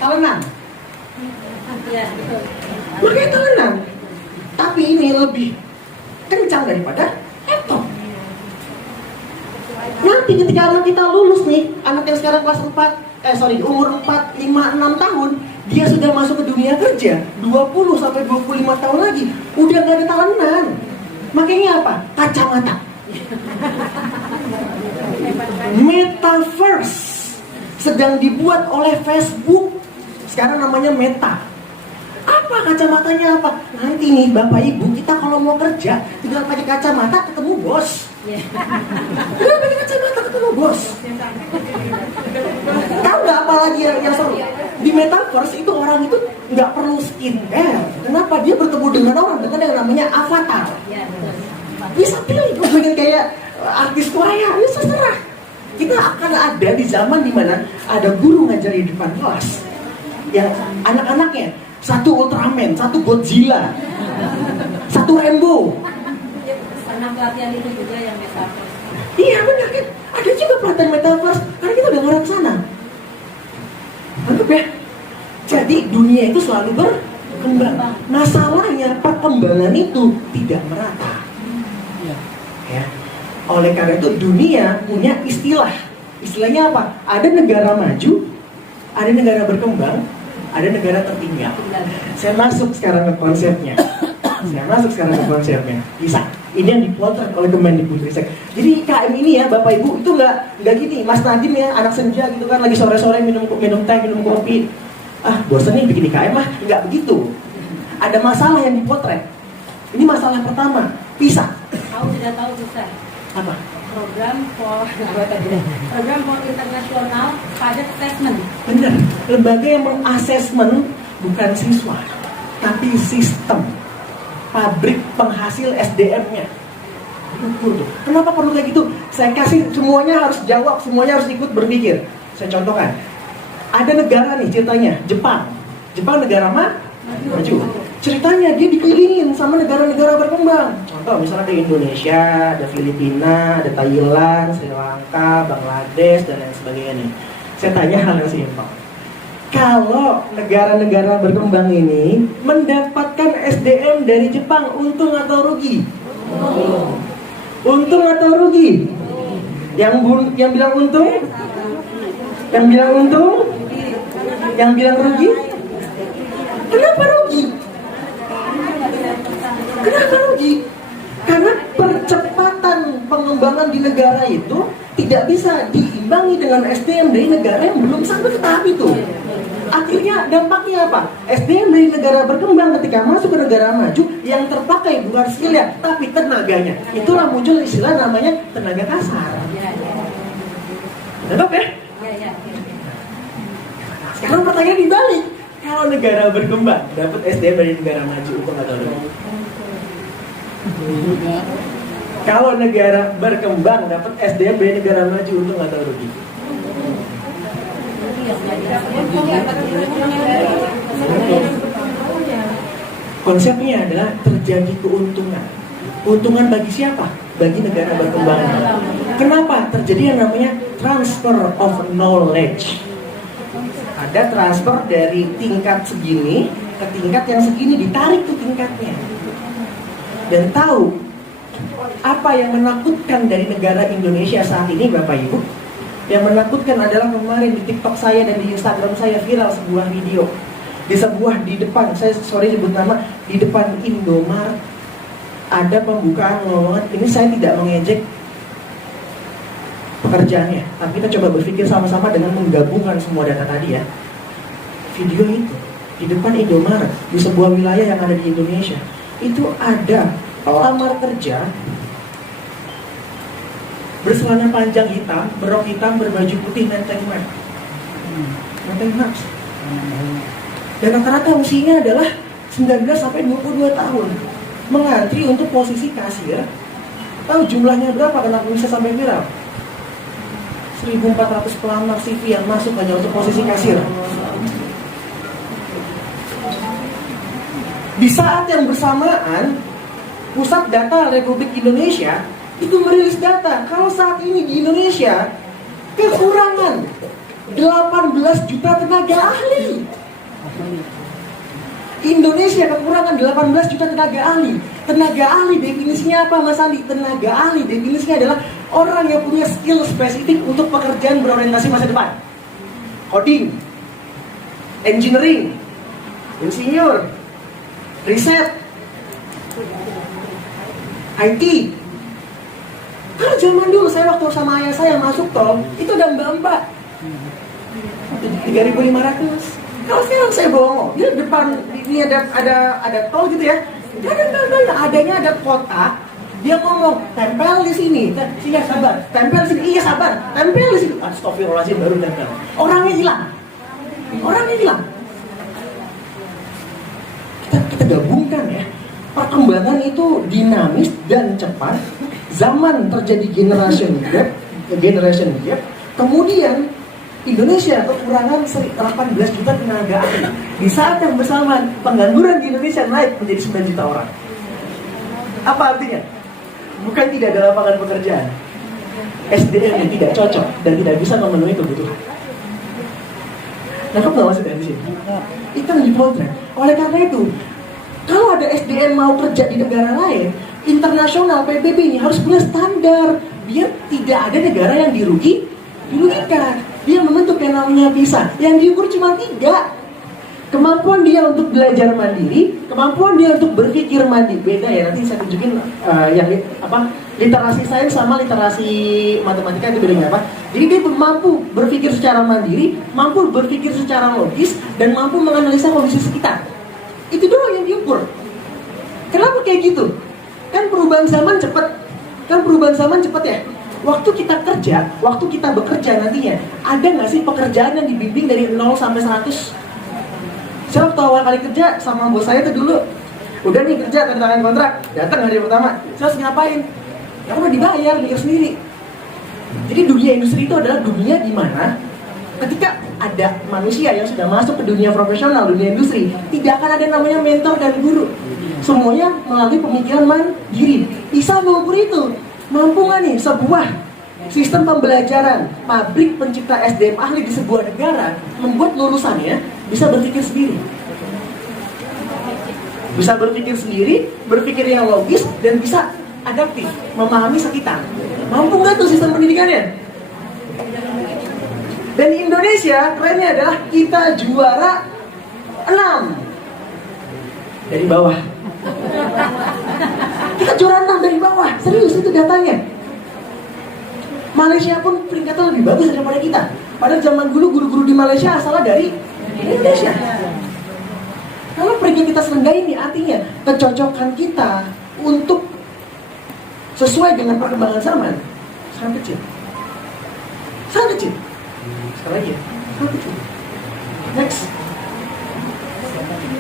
talenan. Makanya talenan. Tapi ini lebih kencang daripada laptop. Nanti ketika anak kita lulus nih, anak yang sekarang kelas 4, umur 4, 5, 6 tahun, dia sudah masuk ke dunia kerja 20 sampai 25 tahun lagi, udah gak ada talenan. Makanya apa? Kacamata. Metaverse sedang dibuat oleh Facebook. Sekarang namanya Meta. Apa kacamatanya apa? Nanti nih Bapak Ibu, kita kalau mau kerja tinggal pakai kacamata ketemu bos. Tinggal pakai kacamata ketemu bos. Tahu nggak apa lagi yang seru? Di Metaverse itu orang itu nggak perlu skincare. Kenapa? Dia bertemu dengan orang dengan yang namanya avatar. Bisa pilih, gue pengen kayak artis Korea, ya terserah. Kita akan ada di zaman dimana ada guru ngajar di depan kelas, yang anak-anaknya satu Ultraman, satu Godzilla, satu Rambo. Pernah pelatihan itu juga yang metaverse. Iya benar kan? Ada juga pelatihan metaverse, karena kita udah ngarep sana. Mantap ya? Jadi dunia itu selalu berkembang. Masalahnya perkembangan itu tidak merata. Ya. Oleh karena itu dunia punya istilah. Istilahnya apa? Ada negara maju, ada negara berkembang, ada negara tertinggal. Saya masuk sekarang ke konsepnya. Bisa. Ini yang dipotret oleh Kemendikbudristek. Jadi IKM ini ya Bapak Ibu itu nggak gini. Mas Nadim ya anak senja gitu kan lagi sore-sore minum teh, minum kopi. Ah bosan nih bikin IKM mah. Nggak begitu. Ada masalah yang dipotret. Ini masalah pertama. PISA. Tahu tidak tahu susah. Apa? Program for International Pajak Assessment. Benar. Lembaga yang mengasesmen bukan siswa, tapi sistem. Pabrik penghasil SDM-nya. Kenapa perlu kayak gitu? Saya kasih semuanya harus jawab, semuanya harus ikut berpikir. Saya contohkan. Ada negara nih ceritanya, Jepang. Jepang negara maju. Ceritanya dia dikelilingin sama negara-negara berkembang. Contoh misalnya ada Indonesia, ada Filipina, ada Thailand, Sri Lanka, Bangladesh dan lain sebagainya nih. Saya tanya hal yang simpel. Kalau negara-negara berkembang ini mendapatkan SDM dari Jepang, untung atau rugi? Untung atau rugi? Yang bilang untung? Yang bilang untung? Yang bilang rugi? Kenapa rugi? Kenapa rugi? Karena percepatan pengembangan di negara itu tidak bisa diimbangi dengan SDM dari negara yang belum sampai ke tahap itu. Akhirnya dampaknya apa? SDM dari negara berkembang ketika masuk ke negara maju yang terpakai bukan skillnya tapi tenaganya. Itulah muncul istilah namanya tenaga kasar. Nangkep ya? Sekarang pertanyaan dibalik. Kalau negara berkembang dapat SDM dari negara maju, itu nggak tahu. Kalau negara berkembang dapat SDM dari negara maju, untuk nggak tahu rugi. Konsepnya adalah terjadi keuntungan. Keuntungan bagi siapa? Bagi negara berkembang. Kenapa? Terjadi yang namanya transfer of knowledge. Ada transfer dari tingkat segini ke tingkat yang segini, ditarik tuh tingkatnya. Dan tahu apa yang menakutkan dari negara Indonesia saat ini Bapak Ibu? Yang menakutkan adalah kemarin di TikTok saya dan di Instagram saya viral sebuah video. Di depan, saya sorry sebut nama, di depan Indomaret ada pembukaan lowongan. Ini saya tidak mengejek pekerjaannya, tapi kita coba berpikir sama-sama dengan menggabungkan semua data tadi ya. Video itu di depan Indomaret di sebuah wilayah yang ada di Indonesia, itu ada pelamar kerja bercelana panjang hitam, berok hitam, berbaju putih, nenteng map. Dan rata-rata usianya adalah 19 sampai 22 tahun. Mengantri untuk posisi kasir. Tahu jumlahnya berapa? Kenapa bisa sampai viral? 1.000 1.400 pelamar CV yang masuk hanya untuk posisi kasir. Di saat yang bersamaan, Pusat Data Republik Indonesia itu merilis data kalau saat ini di Indonesia kekurangan 18 juta tenaga ahli. Indonesia kekurangan 18 juta tenaga ahli. Tenaga ahli definisinya apa, Mas Andi? Tenaga ahli definisinya adalah orang yang punya skill spesifik untuk pekerjaan berorientasi masa depan. Coding, engineering, insinyur, riset, IT. Karena zaman dulu saya waktu sama ayah saya masuk tol, itu ada mbak-mbak 3.500. Kalau sekarang saya bohong, di depan ini ada tol gitu ya. Adanya ada kotak. Dia ngomong, tempel di sini. Iya sabar. Tempel di sini. Iya sabar. Tempel di sini. Astagfirullahaladzim, baru tempel. Orangnya hilang. Kita gabungkan ya. Perkembangan itu dinamis dan cepat. Zaman terjadi generation gap. Kemudian Indonesia kekurangan 18 juta tenaga ahli. Di saat yang bersamaan, pengangguran di Indonesia naik menjadi 9 juta orang. Apa artinya? Bukan tidak ada lapangan pekerjaan, SDM yang tidak cocok dan tidak bisa memenuhi kebutuhan. Nangkep nggak maksudnya di sini? Itu yang dipotret. Oleh karena itu, kalau ada SDM mau kerja di negara lain, internasional PBB ini harus punya standar biar tidak ada negara yang dirugikan. Dia membentuk yang namanya PISA, yang diukur cuma 3. Kemampuan dia untuk belajar mandiri, kemampuan dia untuk berpikir mandiri. Beda ya, nanti saya tunjukin literasi sains sama literasi matematika itu bedanya apa. Jadi dia mampu berpikir secara mandiri, mampu berpikir secara logis, dan mampu menganalisa kondisi sekitar. Itu doang yang diukur. Kenapa kayak gitu? Kan perubahan zaman cepat ya. Waktu kita kerja, waktu kita bekerja nantinya, ada nggak sih pekerjaan yang dibimbing dari 0 sampai 100? Saya waktu awal kali kerja sama bos saya tuh dulu, udah nih kerja, tanda tangan kontrak, datang hari pertama, saya harus ngapain? Ya udah dibayar, mikir sendiri. Jadi dunia industri itu adalah dunia di mana ketika ada manusia yang sudah masuk ke dunia profesional, dunia industri, tidak akan ada namanya mentor dan guru. Semuanya melalui pemikiran mandiri. Bisa mengukur itu. Mampu nggak nih sebuah sistem pembelajaran pabrik pencipta SDM ahli di sebuah negara membuat lulusannya bisa berpikir sendiri, berpikir yang logis dan bisa adaptif, memahami sekitar. Mampu nggak tuh sistem pendidikannya? Dan Indonesia kerennya adalah kita juara 6 dari bawah. Kita juara 6 dari bawah, serius itu datanya. Malaysia pun peringkatnya lebih bagus daripada kita. Padahal zaman dulu guru-guru di Malaysia asalnya dari Indonesia. Kalau peringkat kita serendah ini artinya kecocokan kita untuk sesuai dengan perkembangan zaman sangat kecil. Sekali lagi ya, sangat kecil. Next.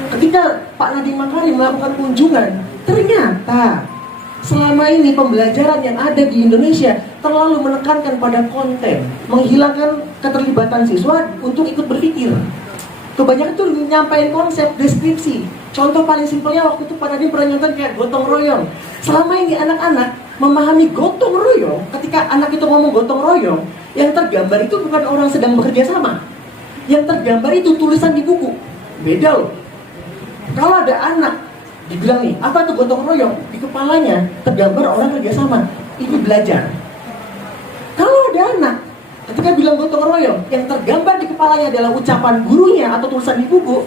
Ketika Pak Nadiem Makarim melakukan kunjungan, ternyata selama ini pembelajaran yang ada di Indonesia terlalu menekankan pada konten, menghilangkan keterlibatan siswa untuk ikut berpikir. Kebanyakan tuh menyampaikan konsep, deskripsi. Contoh paling simpelnya waktu itu Pak Nadiem pernah nyontohin kayak gotong royong. Selama ini anak-anak memahami gotong royong, ketika anak itu ngomong gotong royong, yang tergambar itu bukan orang sedang bekerja sama. Yang tergambar itu tulisan di buku. Beda loh. Kalau ada anak dibilang nih, apa tuh gotong royong? Di kepalanya tergambar orang kerjasama. Ini belajar. Kalau ada anak ketika bilang gotong royong, yang tergambar di kepalanya adalah ucapan gurunya atau tulisan di buku,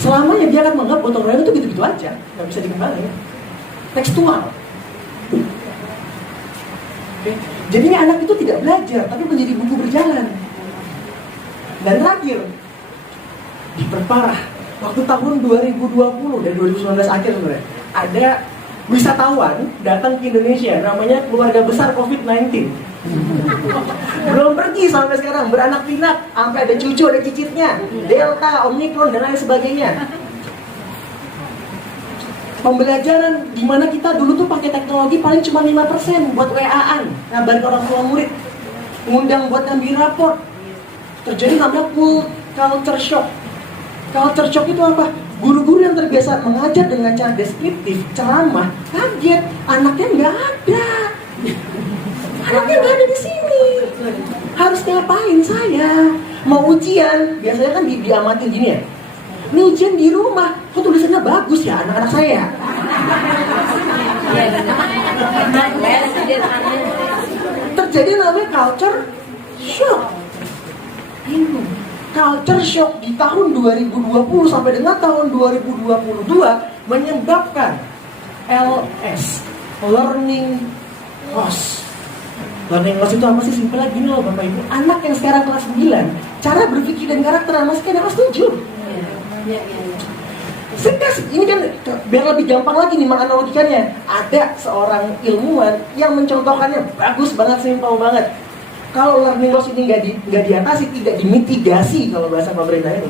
selamanya dia akan menganggap gotong royong itu gitu-gitu aja, nggak bisa dikembali. Tekstual. Oke. Jadinya anak itu tidak belajar, tapi menjadi buku berjalan. Dan terakhir, diperparah. Waktu tahun 2020 dan 2019 akhir sebenarnya, ada wisatawan datang ke Indonesia, namanya keluarga besar COVID-19. Belum pergi sampai sekarang, beranak pinak, sampai ada cucu, ada cicitnya, Delta, Omicron, dan lain sebagainya. Pembelajaran di mana kita dulu tuh pakai teknologi paling cuma 5% buat WA-an. ngabarin orang tua murid, ngundang buat ngambil rapor. Terjadi namanya culture shock. Culture shock itu apa? Guru-guru yang terbiasa mengajar dengan cara deskriptif, ceramah, kaget, anaknya nggak ada. Anaknya nggak ada di sini. Harus ngapain saya? Mau ujian, biasanya kan diamatin gini ya. Ini ujian di rumah, kok tulisannya bagus ya anak-anak saya? Terjadi namanya culture shock. Culture shock di tahun 2020 sampai dengan tahun 2022 menyebabkan LS, learning loss. Learning loss itu apa sih? Simpelnya gini loh Bapak Ibu. Anak yang sekarang kelas 9, cara berpikir dan karakter masih kayak kelas 7. Ini kan biar lebih gampang lagi nih menganalogikannya. Ada seorang ilmuwan yang mencontohkannya bagus banget, simpel banget. Kalau learning loss ini nggak diatasi, tidak dimitigasi kalau bahasa pemerintah itu,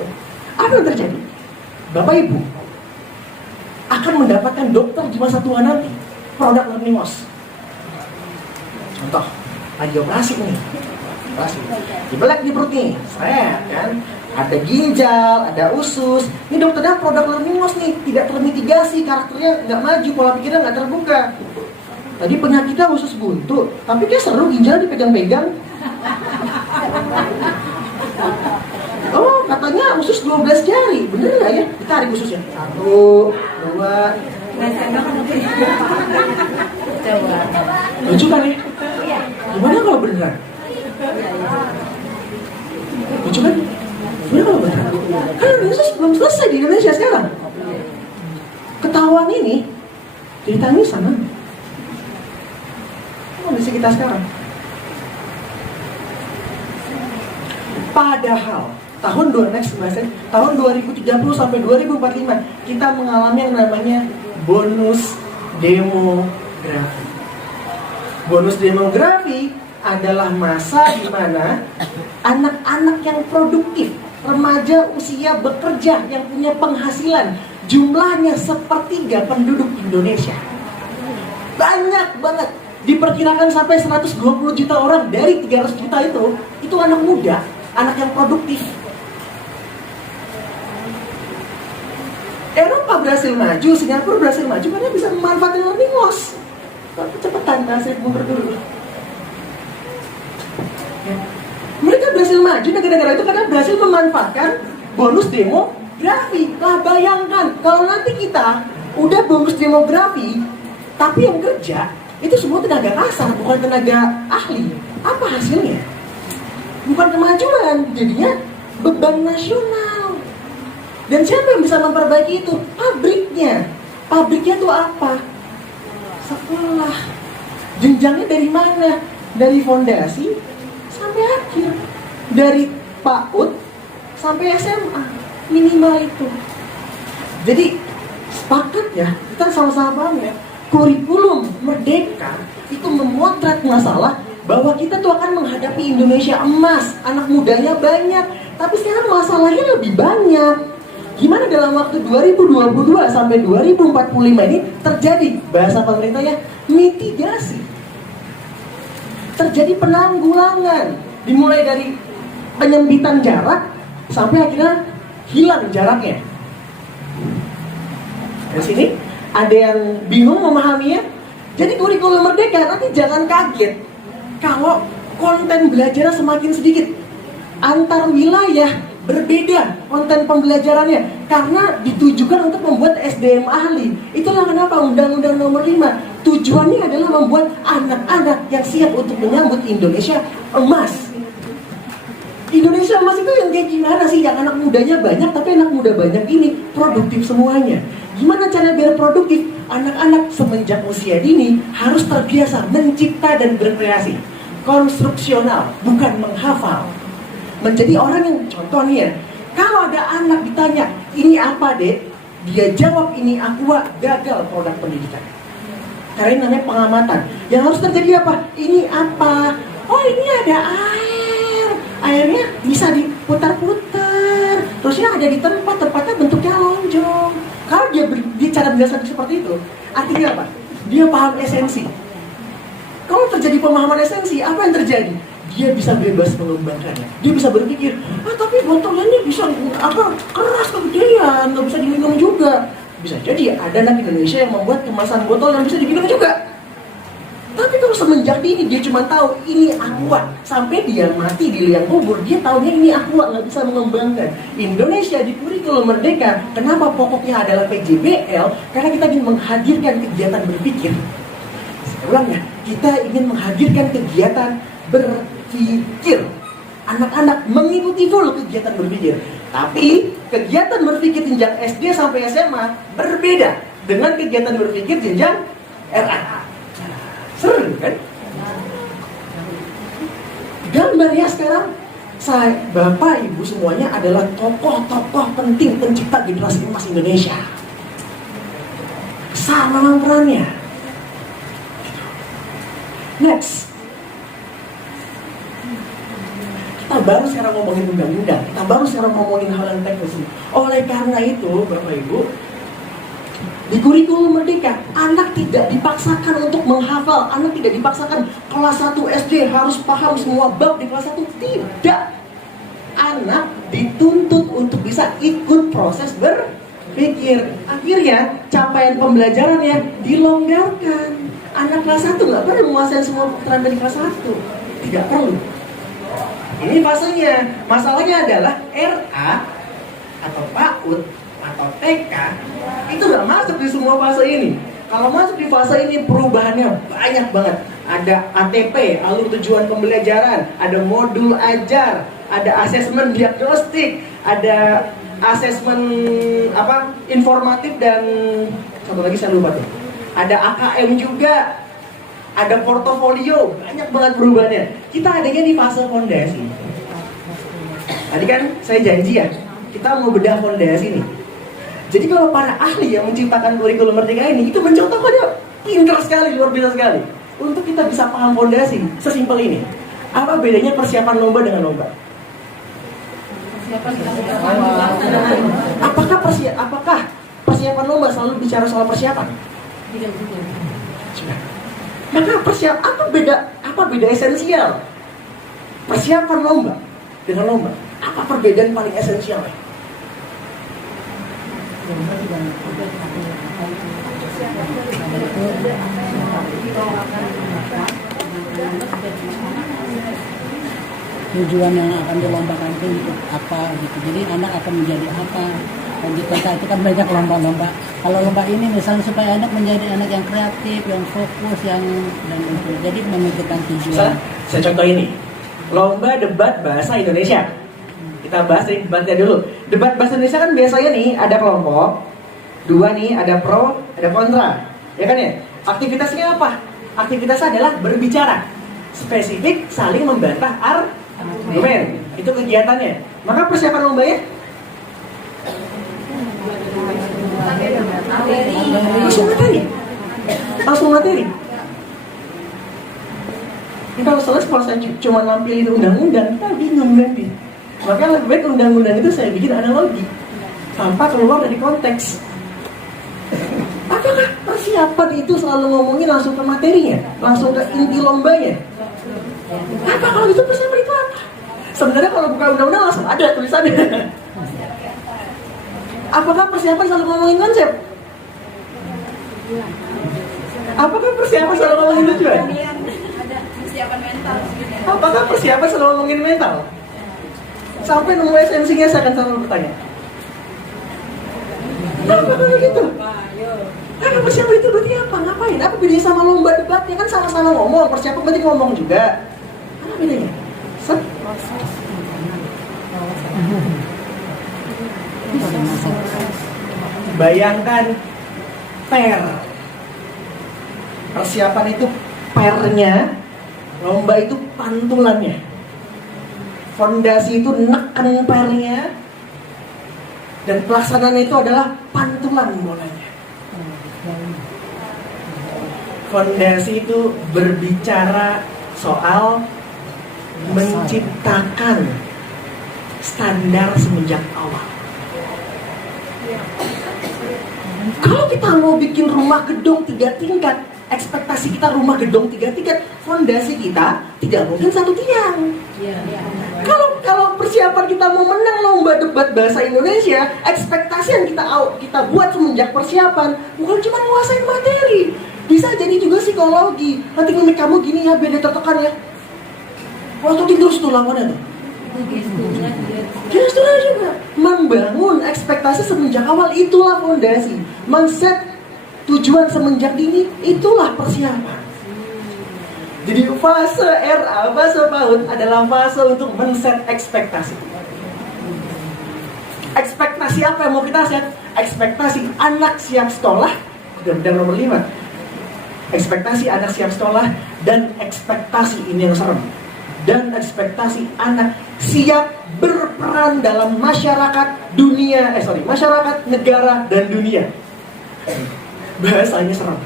apa yang terjadi? Bapak Ibu akan mendapatkan dokter di masa tua nanti produk learning loss. Contoh, lagi operasi nih, operasi, dibelak di perut nih, seret kan, ada ginjal, ada usus. Ini dokternya produk learning loss nih, tidak termitigasi, karakternya nggak maju, pola pikirnya nggak terbuka. Tadi penyakitnya usus buntu, tapi dia seru ginjal dipegang-pegang. Oh, katanya usus 12 jari, bener nggak ya? Ditarik ususnya, 1, 2. Lucu kan ya? Gimana kalau beneran? Lucu kan? Gimana kalau beneran? Kan usus belum selesai di Indonesia sekarang. Ketahuan ini ceritanya sama kondisi kita sekarang. Padahal tahun 2030 sampai 2045 kita mengalami yang namanya bonus demografi. Bonus demografi adalah masa di mana anak-anak yang produktif, remaja usia bekerja yang punya penghasilan jumlahnya 1/3 penduduk Indonesia. Banyak banget. Diperkirakan sampai 120 juta orang dari 300 juta itu anak muda, anak yang produktif. Eropa berhasil maju, Singapura berhasil maju karena bisa memanfaatkan learning loss. Tapi cepetan kasih mundur dulu. Mereka berhasil maju negara-negara itu karena berhasil memanfaatkan bonus demografi. Lah bayangkan kalau nanti kita udah bonus demografi, tapi yang kerja itu semua tenaga kasar, bukan tenaga ahli. Apa hasilnya? Bukan kemajuan, jadinya beban nasional. Dan siapa yang bisa memperbaiki itu? Pabriknya. Pabriknya itu apa? Sekolah. Jenjangnya dari mana? Dari fondasi sampai akhir. Dari PAUD sampai SMA. Minimal itu. Jadi sepakat ya, kita sama-sama paham ya. Kurikulum Merdeka itu memotret masalah bahwa kita tuh akan menghadapi Indonesia emas, anak mudanya banyak, tapi sekarang masalahnya lebih banyak. Gimana dalam waktu 2022 sampai 2045 ini terjadi, bahasa pemerintahnya, mitigasi. Terjadi penanggulangan, dimulai dari penyempitan jarak sampai akhirnya hilang jaraknya. Di sini ada yang bingung memahaminya. Jadi kurikulum Merdeka nanti jangan kaget kalau konten belajarnya semakin sedikit. Antar wilayah berbeda konten pembelajarannya karena ditujukan untuk membuat SDM ahli. Itulah kenapa Undang-Undang Nomor 5 tujuannya adalah membuat anak-anak yang siap untuk menyambut Indonesia emas. Indonesia emas itu yang kayak gimana sih? Yang anak mudanya banyak tapi anak muda banyak ini produktif semuanya. Gimana cara biar produktif? Anak-anak semenjak usia dini harus terbiasa mencipta dan berkreasi. Konstruksional, bukan menghafal. Menjadi orang yang, contoh nih ya, kalau ada anak ditanya, ini apa dek? Dia jawab ini aqua, gagal produk pendidikan. Karena ini namanya pengamatan. Yang harus terjadi apa? Ini apa? Oh ini ada air. Airnya bisa diputar-putar. Terusnya ada di tempatnya bentuknya lonjong. Kalau dia cara menjelaskan seperti itu, artinya apa? Dia paham esensi. Kalau terjadi pemahaman esensi, apa yang terjadi? Dia bisa bebas mengembangkannya. Dia bisa berpikir, tapi botolnya ini bisa keras kegedean, nggak bisa diminum juga. Bisa jadi ada anak Indonesia yang membuat kemasan botol yang bisa diminum juga. Tapi kalau semenjak ini dia cuma tahu ini aqua, sampai dia mati di liang kubur, dia tahunya ini aqua, nggak bisa mengembangkan. Indonesia di kurikulum Merdeka, kenapa pokoknya adalah PJBL? Karena kita ingin menghadirkan kegiatan berpikir. Saya ulang ya, kita ingin menghadirkan kegiatan berpikir. Anak-anak mengikuti full kegiatan berpikir. Tapi kegiatan berpikir jenjang SD sampai SMA berbeda dengan kegiatan berpikir jenjang RA. Seru kan? Gambarnya sekarang, Bapak Ibu semuanya adalah tokoh-tokoh penting pencipta generasi emas Indonesia. Besar memang perannya. Next, kita baru sekarang ngomongin undang-undang, kita baru sekarang ngomongin hal yang teknis. Oleh karena itu, Bapak Ibu, di kurikulum Merdeka, anak tidak dipaksakan untuk menghafal, anak tidak dipaksakan kelas 1 SD harus paham semua bab di kelas 1. Tidak. Anak dituntut untuk bisa ikut proses berpikir. Akhirnya, capaian pembelajarannya dilonggarkan. Anak kelas 1 nggak perlu menguasai semua keterangan dari kelas 1. Tidak perlu. Ini fasenya. Masalahnya adalah RA atau PAUD atau TK itu nggak masuk di semua fase ini. Kalau masuk di fase ini perubahannya banyak banget. Ada ATP, alur tujuan pembelajaran, ada modul ajar, ada asesmen diagnostik, ada asesmen informatif dan satu lagi saya lupa tuh. Ada AKM juga, ada portofolio, banyak banget perubahannya. Kita adanya di fase fondasi. Tadi kan saya janji ya, kita mau bedah fondasi nih. Jadi kalau para ahli yang menciptakan kurikulum Merdeka ini, itu mencontohkannya pintar sekali, luar biasa sekali. Untuk kita bisa paham fondasi, sesimpel ini. Apa bedanya persiapan lomba dengan lomba? Apakah persiapan lomba selalu bicara soal persiapan? Tidak. Maka apa beda esensial persiapan lomba dengan lomba? Apa perbedaan paling esensial? Tujuan yang akan dilombakan itu untuk apa gitu. Jadi anak akan menjadi apa? Kalau di kota itu kan banyak lomba-lomba. Kalau lomba ini misalnya supaya anak menjadi anak yang kreatif, yang fokus, yang dan itu. Jadi memikirkan tujuan. Saya contoh ini. Lomba debat bahasa Indonesia. Kita bahas nih debatnya dulu. Debat bahasa Indonesia kan biasanya nih ada kelompok, 2 nih, ada pro, ada kontra. Ya kan ya? Aktivitasnya apa? Aktivitasnya adalah berbicara. Spesifik saling membantah argumen. Itu kegiatannya. Maka persiapan lombanya langsung materi. Ini kalau saya cuma nampilin undang-undang, kita bingung nanti. Maka lebih baik undang-undang itu saya bikin analogi tanpa keluar dari konteks. Apakah persiapan itu selalu ngomongin langsung ke materinya, langsung ke inti lombanya? Apa kalau itu persiapan itu apa? Sebenarnya kalau buka undang-undang langsung ada tulisannya. Apakah persiapan selalu ngomongin konsep? Apakah persiapan selalu ngomongin tujuan? Apakah persiapan selalu ngomongin mental? Sampai nemu esensinya saya akan selalu bertanya. Kenapa kalau gitu? Karena persiapan itu berarti apa? Ngapain? Apa bedanya sama lomba debatnya? Kan sama-sama ngomong, persiapan berarti ngomong juga. Apa bedanya? Bayangkan per. Persiapan itu pernya, lomba itu pantulannya. Fondasi itu neken pernya, dan pelaksanaan itu adalah pantulan bolanya. Fondasi itu berbicara soal menciptakan standar semenjak awal. Kalau kita mau bikin rumah gedung 3 tingkat, ekspektasi kita rumah gedung 3 tingkat, fondasi kita tidak mungkin 1 tiang. Kalau persiapan kita mau menang lomba debat bahasa Indonesia, ekspektasi yang kita buat semenjak persiapan bukan cuma menguasai materi, bisa jadi juga psikologi. Nanti mimik kamu gini ya, biar dia tertekan ya. Waktu tidur tuh lawannya tuh. Gesturnya juga membangun ekspektasi semenjak awal, itulah fondasi. Men-set tujuan semenjak dini, itulah persiapan. Jadi fase RA, fase PAUD adalah fase untuk men-set ekspektasi. Ekspektasi apa yang mau kita set? Ekspektasi anak siap sekolah. Udah nomor 5. Ekspektasi anak siap sekolah dan ekspektasi ini yang serem. Dan ekspektasi anak siap berperan dalam masyarakat dunia, masyarakat, negara, dan dunia. Bahasanya serem.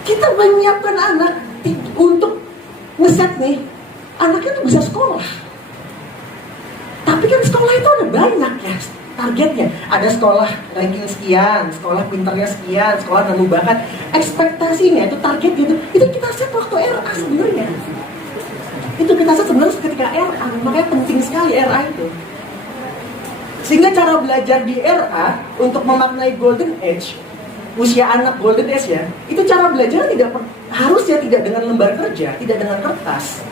Kita menyiapkan anak untuk ngeset nih, anaknya tuh bisa sekolah. Tapi kan sekolah itu ada banyak ya targetnya. Ada sekolah ranking sekian, sekolah pinternya sekian, sekolah nemu bakat. Ekspektasinya itu target gitu. Itu kita set waktu RA sebenarnya. Itu kita set sebenarnya ketika RA. Makanya penting sekali RA itu. Sehingga cara belajar di RA untuk memaknai golden age, usia anak golden age ya, itu cara belajar harusnya tidak dengan lembar kerja, tidak dengan kertas,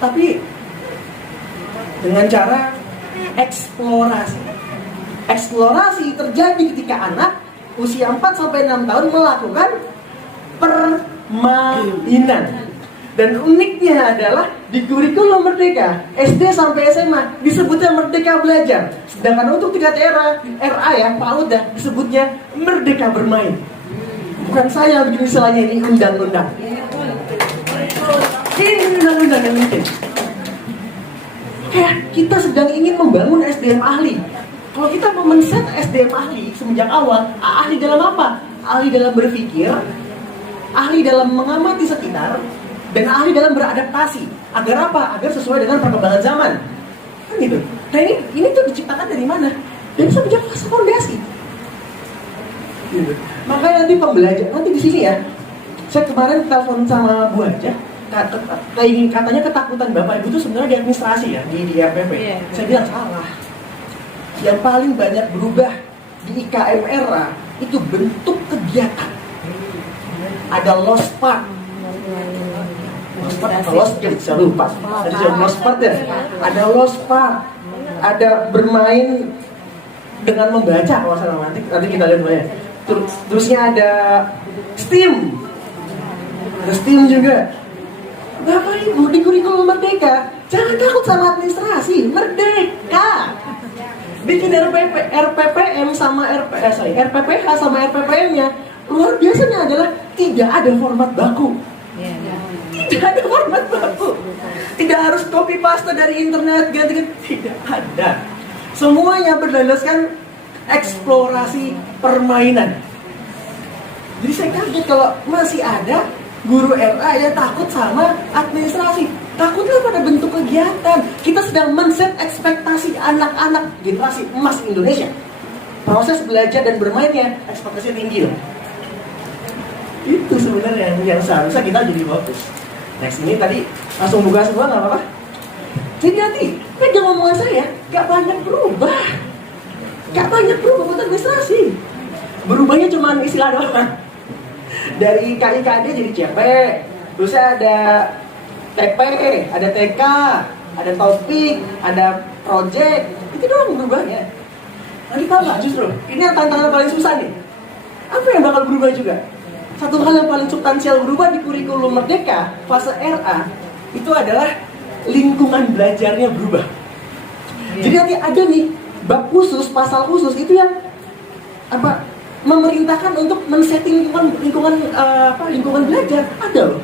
tapi dengan cara eksplorasi. Eksplorasi terjadi ketika anak usia 4-6 tahun melakukan permainan. Dan uniknya adalah di kurikulum Merdeka SD sampai SMA disebutnya Merdeka Belajar. Sedangkan untuk tingkat RA ya, PAUD ya, disebutnya Merdeka Bermain. Bukan saya yang bikin istilahnya, ini undang-undang. Ini undang-undang yang bikin. Kayak kita sedang ingin membangun SDM ahli. Kalau kita mau men-set SDM ahli semenjak awal, ahli dalam apa? Ahli dalam berpikir, ahli dalam mengamati sekitar, dan ahli dalam beradaptasi. Agar apa? Agar sesuai dengan perkembangan zaman. Kan gitu. Nah ini tuh diciptakan dari mana? Dari semenjak fase fondasi. Gitu. Makanya nanti pembelajar, nanti di sini ya, saya kemarin telepon sama Bu aja, katanya ketakutan Bapak Ibu itu sebenarnya di administrasi ya, di RPP. Saya bilang salah. Yang paling banyak berubah di IKM RA itu bentuk kegiatan. Ada lost part. Lost part, saya lupa. Ada lost part ya. Ada lost part. Ada bermain dengan membaca kalau salah, nanti kita lihat ya. Terusnya ada STEAM. Ada STEAM juga. Bapak Ibu di kurikulum Merdeka, jangan takut sama administrasi, merdeka. Bikin RPPM sama RPPH sama RPPM-nya. Luar biasanya adalah tidak ada format baku. Tidak ada format baku. Tidak harus copy paste dari internet, ganti-ganti. Tidak ada. Semuanya berlandaskan eksplorasi permainan. Jadi saya kaget kalau masih ada guru RA yang takut sama administrasi. Takutlah pada bentuk kegiatan. Kita sedang men-set ekspektasi anak-anak generasi emas Indonesia. Proses belajar dan bermainnya ekspektasi tinggi loh. Itu sebenarnya yang seharusnya kita jadi fokus. Next ini tadi langsung buka semua, nggak apa-apa. Jadi nanti pegang omongan saya, gak banyak berubah. Gak banyak berubah buat administrasi. Berubahnya cuma istilah doang. Dari KIKD jadi CP, terus ada TP, ada TK, ada topik, ada project. Itu doang berubahnya. Nanti tahu nggak justru ini yang tantangan paling susah nih. Apa yang bakal berubah juga? Satu hal yang paling substansial berubah di kurikulum Merdeka fase RA itu adalah lingkungan belajarnya berubah. Jadi nanti ada nih bab khusus, pasal khusus itu yang apa? Memerintahkan untuk men-setting lingkungan belajar. Ada loh.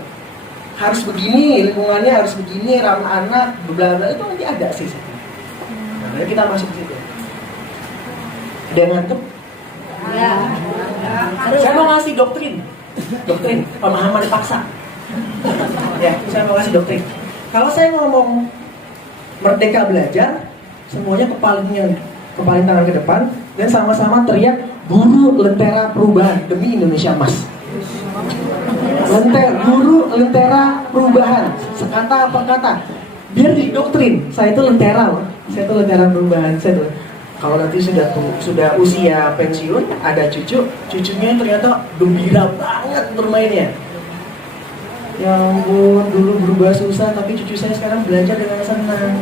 Harus begini, lingkungannya harus begini, ramah anak, bla bla, itu nanti ada sih. Nah, kita masuk ke situ. Ada yang ngantuk? Ya. Saya mau ngasih doktrin, pemahaman paksa. Ya, saya mau ngasih doktrin. Kalau saya ngomong merdeka belajar, semuanya kepaling tangan ke depan dan sama-sama teriak, Guru Lentera Perubahan demi Indonesia Emas. Guru lentera perubahan, sekata per kata. Biar di doktrin, saya itu lentera loh. Saya itu lentera perubahan. Kalau nanti sudah usia pensiun, ada cucunya ternyata gembira banget bermainnya. Ya ampun, dulu berubah susah, tapi cucu saya sekarang belajar dengan senang.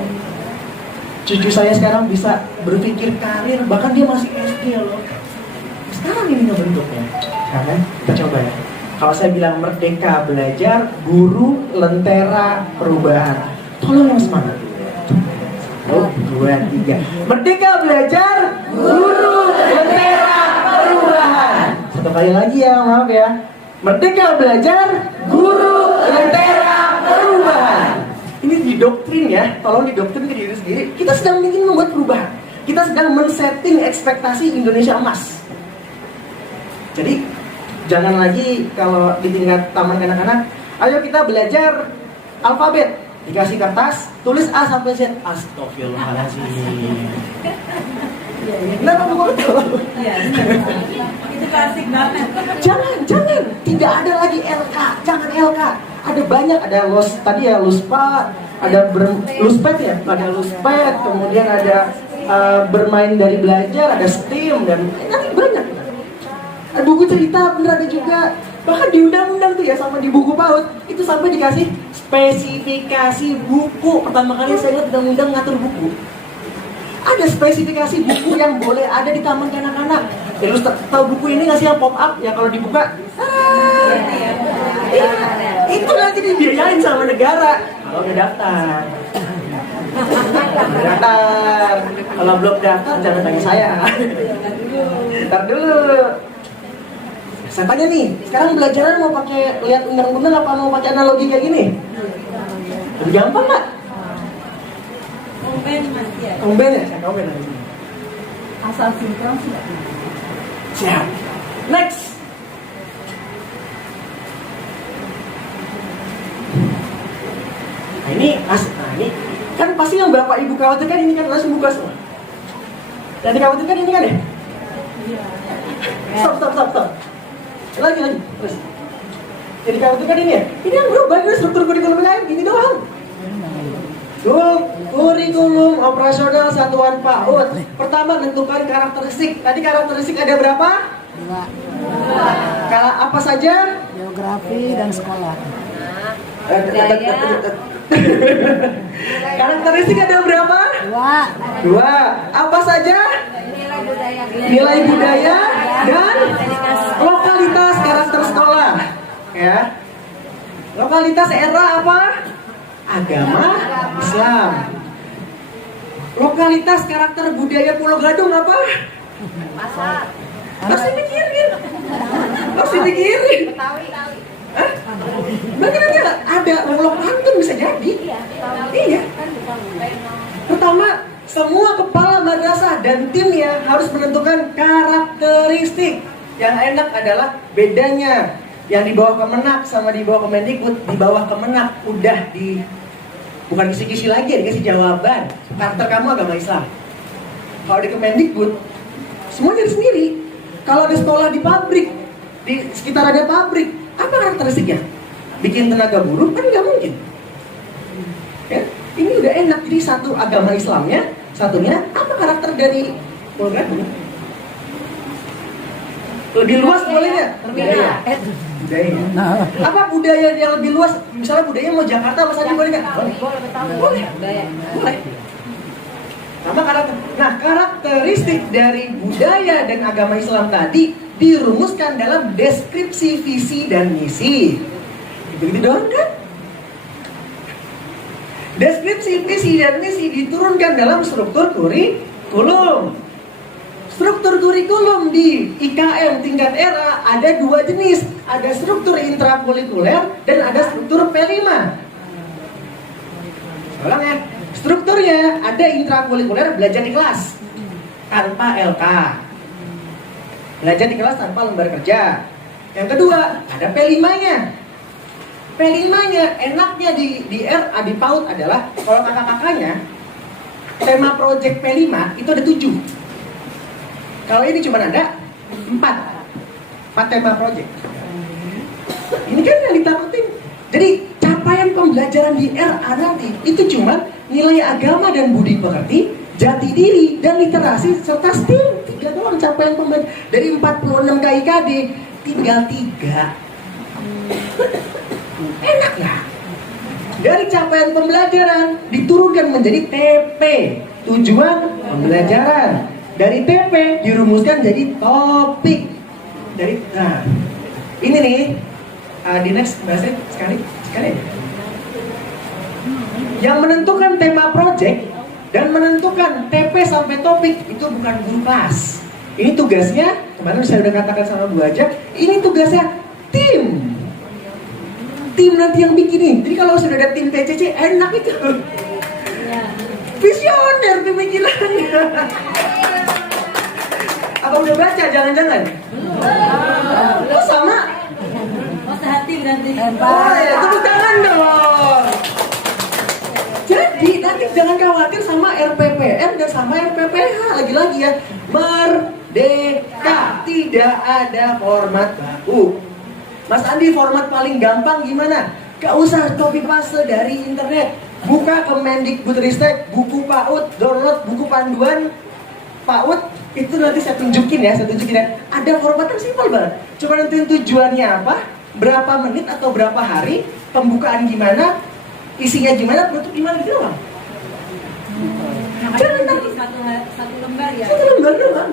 Cucu saya sekarang bisa berpikir karir, bahkan dia masih SD loh. Sekarang ini bentuknya. Karena kita coba ya. Kalau saya bilang merdeka belajar, guru lentera perubahan. Tolong yang semangat. 1, 2, 3. Merdeka belajar, guru lentera perubahan. Satu kali lagi ya, maaf ya. Merdeka belajar, guru lentera perubahan. Ini didoktrin ya, tolong didoktrin ke diri sendiri. Kita sedang ingin membuat perubahan. Kita sedang men-setting ekspektasi Indonesia emas. Jadi jangan lagi kalau di tingkat taman kanak-kanak, ayo kita belajar alfabet. Dikasih kertas, tulis A sampai Z. Astagfirullahaladzim. Kenapa bukan tahu? Itu klasik banget. Jangan. Tidak ada lagi LK. Jangan LK. Ada banyak, ada tadi ya luspa, ada luspet ya, ada luspet, kemudian ada bermain dari belajar, ada STEAM dan nanti banyak. Buku cerita bener ada juga. Bahkan di undang-undang tuh ya, sama di buku PAUD itu sampai dikasih spesifikasi buku. Pertama kali saya lihat undang-undang ngatur buku. Ada spesifikasi buku yang boleh ada di taman kanak-kanak. Ya, lu tahu buku ini nggak sih yang pop up ya kalau dibuka? Itu nanti dibiayain sama negara kalau udah daftar. Daftar. Kalau belum daftar jangan tanya saya. Ntar dulu. Saya tanya nih, sekarang belajaran mau pakai lihat undang-undang apa mau pakai analogi kayak gini? Lebih gampang nggak? Komben ya? Saya komben lagi. Asal sinkron sudah. Siap. Next. Nah ini kan pasti yang Bapak Ibu khawatirkan ini kan langsung buka semua. Dan dikhawatirkan ini kan ya? Stop. Lagi. Terus. Jadi dikhawatirkan ini ya? Ini yang berubah ini struktur kurikulum lain, ini doang. Kurikulum operasional satuan PAUD. Pertama tentukan karakteristik. Tadi karakteristik ada berapa? 2. Kalau apa saja? Geografi dan sekolah. Karakteristik ada berapa? 2. Apa saja? Nilai budaya dan lokalitas karakter sekolah. Ya. Lokalitas era apa? Agama Islam. Lokalitas karakter budaya Pulau Gadung apa? Pasar. Masih mikirin. Betawi. Hah? Bagaimana ada Lolok Pantun bisa jadi? Iya. Pertama, semua kepala madrasah dan timnya harus menentukan karakteristik. Yang enak adalah bedanya. Yang di bawah Kemenak sama di bawah Kemendikbud, di bawah Kemenak udah bukan kisi-kisi lagi, dikasih jawaban. Karakter kamu agama Islam. Kalau di Kemendikbud, semuanya sendiri. Kalau di sekolah di pabrik, di sekitar ada pabrik, apa karakteristiknya? Bikin tenaga buruh kan nggak mungkin. Ya, ini udah enak. Jadi satu agama Islamnya, satunya apa karakter dari program? Lebih luas boleh nggak? Budaya. Apa budaya yang lebih luas? Misalnya budaya mau Jakarta, Mas Adi boleh nggak? Boleh. Sama karakter. Nah, karakteristik dari budaya dan agama Islam tadi dirumuskan dalam deskripsi visi dan misi. Gitu doang kan? Deskripsi visi dan misi diturunkan dalam struktur kurikulum. Struktur kurikulum di IKM tingkat era ada 2 jenis. Ada struktur intrakurikuler dan ada struktur P5. Ulang ya. Strukturnya ada intrakurikuler belajar di kelas tanpa LK. Belajar di kelas tanpa lembar kerja. Yang kedua, ada P5-nya. P5-nya enaknya di RA di PAUD adalah kalau kakak-kakaknya tema project P5 itu ada 7. Kalau ini cuma ada 4 tema project. Ini kan yang ditakutin. Jadi capaian pembelajaran di RA nanti itu cuma nilai agama dan budi pekerti, jati diri dan literasi serta STEM. 3 doang capaian pembelajaran. Dari 46 KIKD tinggal 3. Enak nggak? Dari capaian pembelajaran diturunkan menjadi TP, tujuan pembelajaran. Dari TP dirumuskan jadi topik. Nah, ini nih di next bahasa sekali. Yang menentukan tema project dan menentukan TP sampai topik itu bukan guru kelas. Ini tugasnya, kemarin saya udah katakan sama Bu Aja, ini tugasnya tim. Tim nanti yang bikin. Jadi kalau sudah ada tim TCC enak itu. Visioner pemikirannya. Apa udah baca? Jangan-jangan. Oh sama. Oh sehati berarti. Oh ya, tepuk tangan dong. Jadi nanti jangan khawatir sama RPPM dan sama RPPH. Lagi-lagi ya, merdeka. Tidak ada format baku. Mas Andi, format paling gampang gimana? Gak usah copy paste dari internet. Buka Kemendikbudristek, buku PAUD, download buku panduan PAUD. Itu nanti saya tunjukin ya. Ada format yang simpel banget. Cuma nentuin tujuannya apa, berapa menit atau berapa hari, pembukaan gimana, isinya gimana, penutup gimana gitu doang. Jangan takut Satu lembar ya. satu lembar doang.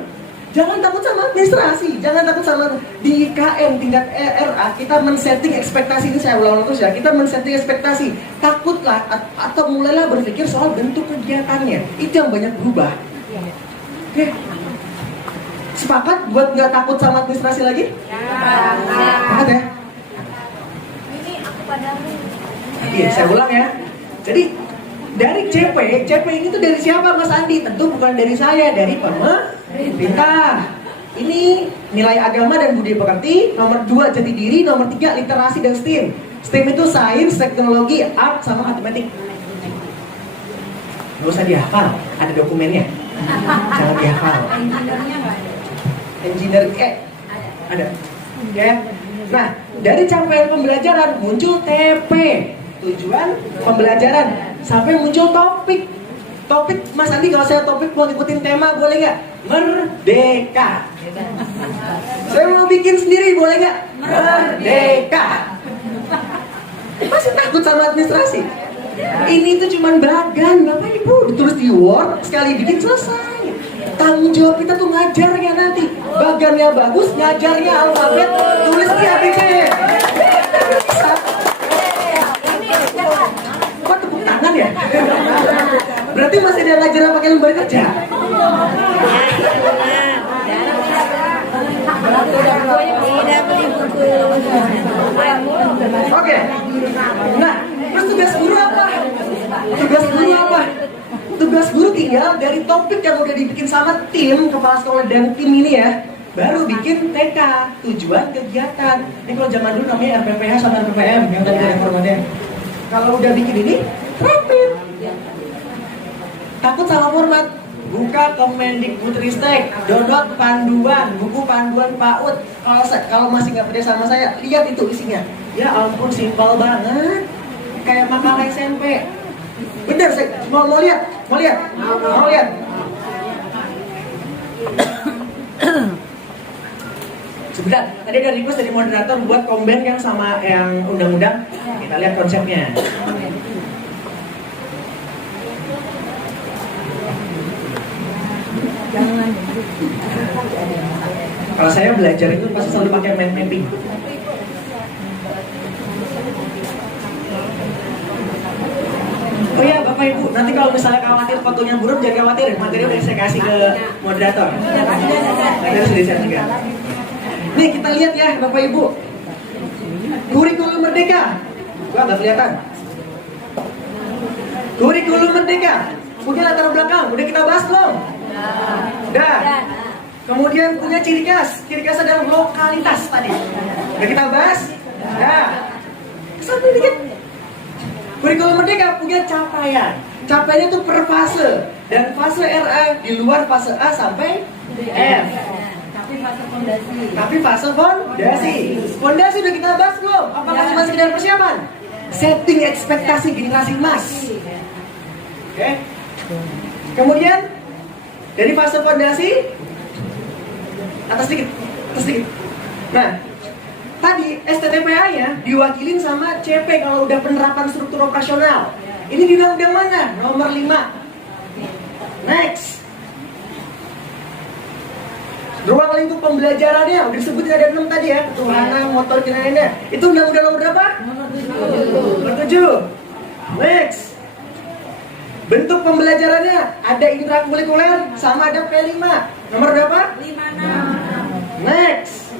Jangan takut sama administrasi, jangan takut sama di IKN tingkat RA kita men-setting ekspektasi. Ini saya ulang terus ya, kita men-setting ekspektasi. Takutlah atau mulailah berpikir soal bentuk kegiatannya. Itu yang banyak berubah. Oke. Sepakat buat nggak takut sama administrasi lagi? Sepakat ya? Ini aku padamu. Iya, saya ulang ya. Jadi dari CP ini tuh dari siapa Mas Andi? Tentu bukan dari saya, dari pemerintah. Ini nilai agama dan budaya pekerti, nomor 2 jati diri, nomor 3 literasi dan STEM. STEM itu sains, teknologi, art, sama matematik. Gak usah dihafal, ada dokumennya. Jangan dihafal. Engineer-nya nggak ada. Engineer ada. Ya. Nah, dari capaian pembelajaran muncul TP, tujuan pembelajaran, sampai muncul topik. Topik, Mas Andi kalau saya topik mau ngikutin tema boleh nggak? Merdeka. Saya mau bikin sendiri boleh nggak? Merdeka. Masih takut sama administrasi? Ini tuh cuman bagan, Bapak Ibu. Ditulis di Word, sekali bikin selesai. Tanggung jawab kita tuh ngajarnya nanti. Bagannya bagus, ngajarnya alfabet, tulis di ABCD. Kok tepuk tangan ya? Berarti masih ada ngajar pakai lembar kerja? Tidak beli buku. Oke. Nah, terus tugas guru apa? Tugas guru tinggal dari topik yang udah dibikin sama tim, kepala sekolah dan tim ini ya, baru bikin TK, tujuan kegiatan. Ini kalau zaman dulu namanya RPPH sama RPPM yang tadi ada formatnya. Kalau udah bikin ini, terapin. Takut salah format? Buka Kemendikbudristek, download panduan, buku panduan PAUD. Kalau masih nggak percaya sama saya, lihat itu isinya. Ya ampun, simpel banget, kayak makalah SMP. Bener, saya mau lihat. Sebentar, tadi ada request dari moderator buat combine yang sama yang undang-undang. Kita lihat konsepnya. Kalau saya belajar itu pasti selalu pakai mind mapping. Oh ya Bapak Ibu, nanti kalau misalnya khawatir fotonya buruk jangan khawatir, materi udah saya kasih ke moderator. Materi sudah saya juga. Nih kita lihat ya Bapak Ibu, kurikulum merdeka. Gua nggak kelihatan. Kurikulum merdeka. Punya latar belakang, udah kita bahas belum? Udah. Kemudian punya ciri khas adalah lokalitas tadi. Udah kita bahas? Udah. Sampai dikit. Kurikulum merdeka punya capaian. Capaiannya itu per fase. Dan fase RA di luar fase A sampai F. fase fondasi. Tapi fase fondasi. Fondasi udah kita bahas belum? Apakah cuma sekedar persiapan? Setting ekspektasi generasi emas. Oke. Kemudian dari fase fondasi atas dikit. Nah, tadi STTPA-nya diwakilin sama CP kalau udah penerapan struktur operasional. Ini di undang-undang mana? Nomor 5. Next. Ruang lingkup pembelajarannya udah disebutin ada 6 tadi ya, ketuhanan, motor, kinayanya. Itu undang-undang nomor berapa? Nomor 7. Next. Bentuk pembelajarannya ada intrakurikuler sama ada P5. Nomor berapa? 56. Next.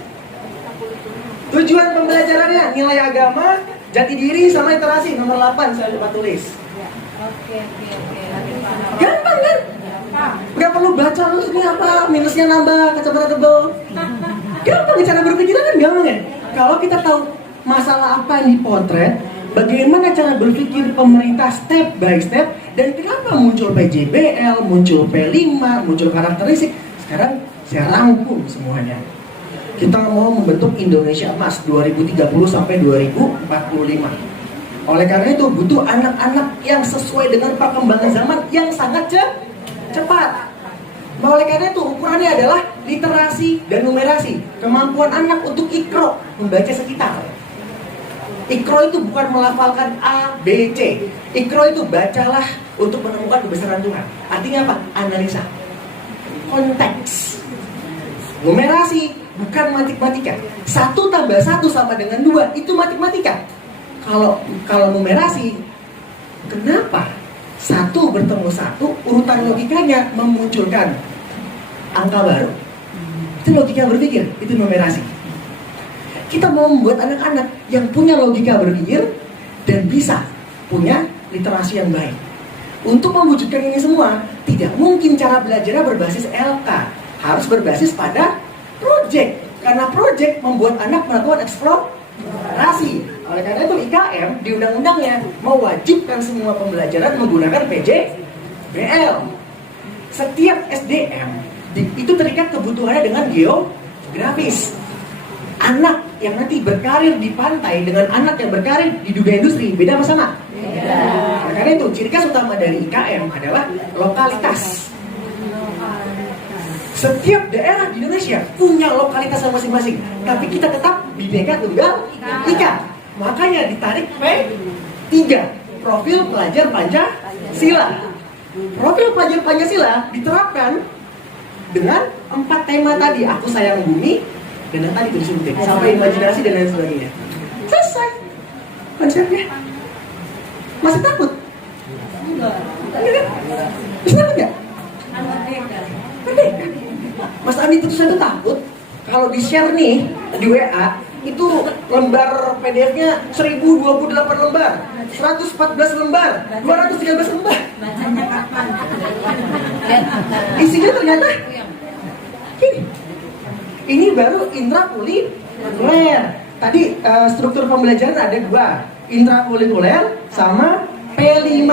Tujuan pembelajarannya nilai agama, jati diri sama literasi. Nomor 8 saya lupa tulis. Oke. Gampang kan? Gak perlu baca terus ini apa, minusnya nambah, kacamata tebal. Gampang cara berpikirnya kan gampang ya. Kalau kita tahu masalah apa yang dipotret, bagaimana cara berpikir pemerintah step by step, dan kenapa muncul PJBL, muncul P5, muncul karakteristik. Sekarang saya rangkum semuanya. Kita mau membentuk Indonesia Emas 2030 sampai 2045. Oleh karena itu butuh anak-anak yang sesuai dengan perkembangan zaman yang sangat cepat. Oleh karena itu ukurannya adalah literasi dan numerasi. Kemampuan anak untuk ikro, membaca sekitar. Ikro itu bukan melafalkan A, B, C. Ikro itu bacalah untuk menemukan kebesaran Tuhan. Artinya apa? Analisa. Konteks. Numerasi bukan matematika. 1 tambah 1 sama dengan 2 itu matematika. Kalau numerasi, kenapa 1 bertemu 1 urutan logikanya memunculkan angka baru? Itu logika berpikir, itu numerasi. Kita mau membuat anak-anak yang punya logika berpikir dan bisa punya literasi yang baik. Untuk mewujudkan ini semua, tidak mungkin cara belajarnya berbasis LK, harus berbasis pada project. Karena project membuat anak melakukan eksplorasi. Oleh karena itu IKM di undang-undangnya mewajibkan semua pembelajaran menggunakan PJBL. Setiap SDM itu terikat kebutuhannya dengan geografis. Anak yang nanti berkarir di pantai dengan anak yang berkarir di dunia industri beda apa sama? Beda. Oleh karena itu ciri khas utama dari IKM adalah lokalitas. Setiap daerah di Indonesia punya lokalitas masing-masing, tapi kita tetap Bhinneka Tunggal Ika. Makanya ditarik P3, profil pelajar Pancasila. Profil pelajar Pancasila diterapkan dengan 4 tema tadi. Aku sayang bumi, dan yang tadi disebutin sampai imajinasi dan lain sebagainya. Selesai konsepnya. Masih takut? Enggak. Masih takut nggak? Merdeka. Mas Andi tentu saja takut kalau di share nih di WA itu lembar PDF-nya 1028 lembar, 114 lembar, 213 lembar. Bacanya kapan? Isinya ternyata ini baru intrakurikuler. Tadi struktur pembelajaran ada 2, intrakurikuler sama P5.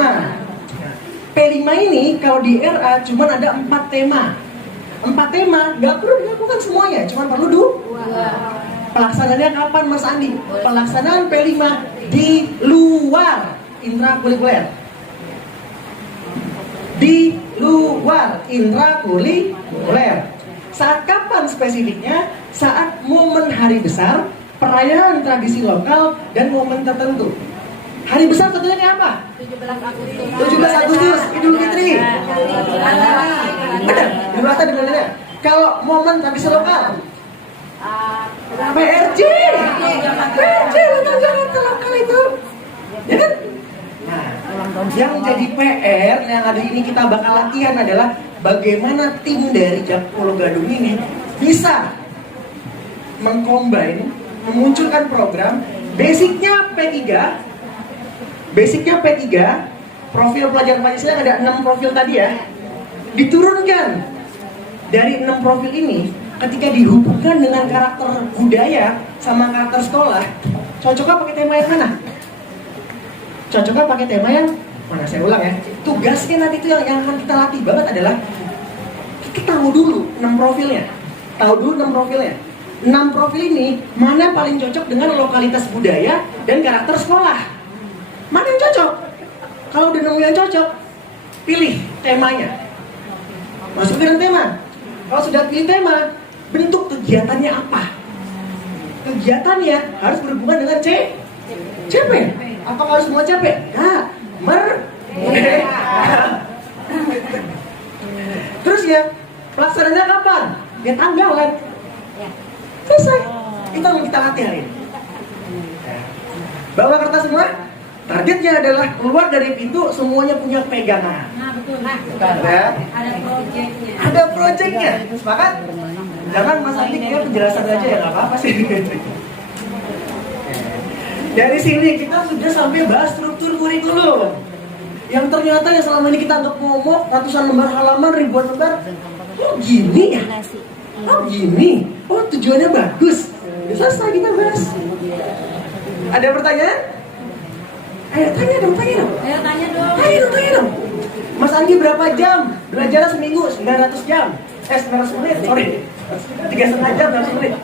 P5 ini kalau di RA cuma ada 4 tema. 4 tema, nggak perlu dilakukan semuanya, cuma perlu 2. Pelaksanaannya kapan Mas Andi? Pelaksanaan P5 di luar intrakurikuler. Di luar intrakurikuler. Saat kapan spesifiknya? Saat momen hari besar, perayaan tradisi lokal, dan momen tertentu. Hari besar tentunya kayak apa? 17 Agustus, Idul Fitri. Benar, dirasa di mana? Kalau momen tradisi lokal, PRJ, Lantang Jakarta lokal itu, ya kan? Nah, yang jadi PR yang hari ini kita bakal latihan adalah bagaimana tim dari Jakpro Gadung ini bisa mengcombine, memunculkan program basicnya P3, profil pelajar Pancasila ada 6 profil tadi ya, diturunkan dari 6 profil ini. Ketika dihubungkan dengan karakter budaya sama karakter sekolah, cocoknya pakai tema yang mana? Cocoknya pakai tema yang mana? Saya ulang ya. Tugasnya nanti itu yang akan kita latih banget adalah kita tahu dulu 6 profilnya. tahu dulu 6 profilnya. 6 profil ini mana paling cocok dengan lokalitas budaya dan karakter sekolah? Mana yang cocok? Kalau udah nemu yang cocok, pilih temanya. Masuk dengan tema. Kalau sudah pilih tema, bentuk kegiatannya apa? Kegiatannya harus berhubungan dengan CP. Apakah harus semua CP? Enggak. Terus ya, pelaksananya kapan? Ya tanggalan. Selesai. Itu yang kita latih hari ini. Bawa kertas semua. Targetnya adalah keluar dari pintu semuanya punya pegangan. Nah, betul. Nah, Ya. ada proyeknya. Ada proyeknya. Sepakat? Jangan Mas Andi kayak penjelasan aja ya, nggak apa-apa sih. Dari sini kita sudah sampai bahas struktur kurikulum. Yang ternyata yang selama ini kita anggap ngomong ratusan lembar halaman, ribuan lembar. Oh gini ya? Oh gini? Oh tujuannya bagus. Selesai kita bahas. Ada pertanyaan? Ayo tanya dong. Ayo tanya dong. Tanya dong. Mas Andi berapa jam? Belajar seminggu 900 jam. 900 menit, sorry. 3,5 jam, 900 menit.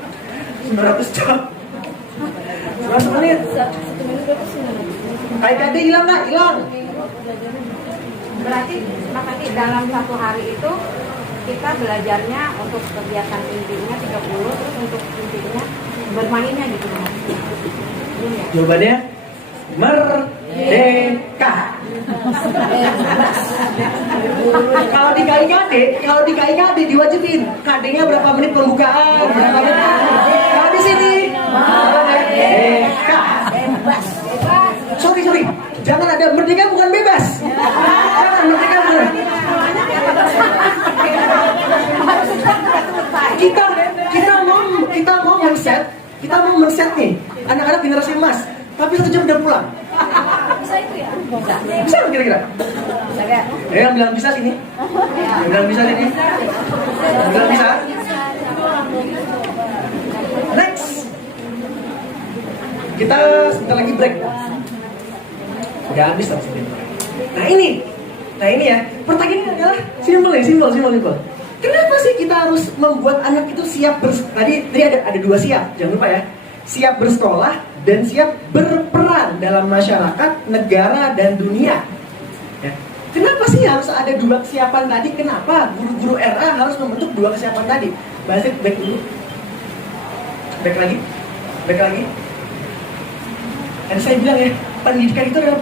900 jam. 900 menit. KIKD hilang nggak? Hilang. Berarti Mas Andi dalam satu hari itu kita belajarnya untuk kegiatan intinya 30, terus untuk intinya bermainnya gitu Mas. Jawabannya merdeka. Kalau di KIKD diwajibin. KD-nya berapa menit pembukaan? Berapa menit? Kalau di sini merdeka. Sorry. Jangan ada merdeka bukan bebas. Jangan merdeka bukan. Kita mau men-set nih anak-anak generasi emas. Tapi 1 jam udah pulang. Bisa itu ya? Bisa nggak kira-kira? Yang bilang bisa sini. Yang bilang bisa sini. Yang bilang bisa. Next. Kita sebentar lagi break. Udah habis lah sebentar. Nah ini ya. Pertanyaannya adalah simple. Kenapa sih kita harus membuat anak itu siap tadi ada 2 siap, jangan lupa ya. Siap bersekolah dan siap berperan dalam masyarakat, negara, dan dunia. Ya. Kenapa sih harus ada 2 kesiapan tadi? Kenapa guru-guru RA harus membentuk 2 kesiapan tadi? Baik dulu. Baik lagi. Dan saya bilang ya, pendidikan itu adalah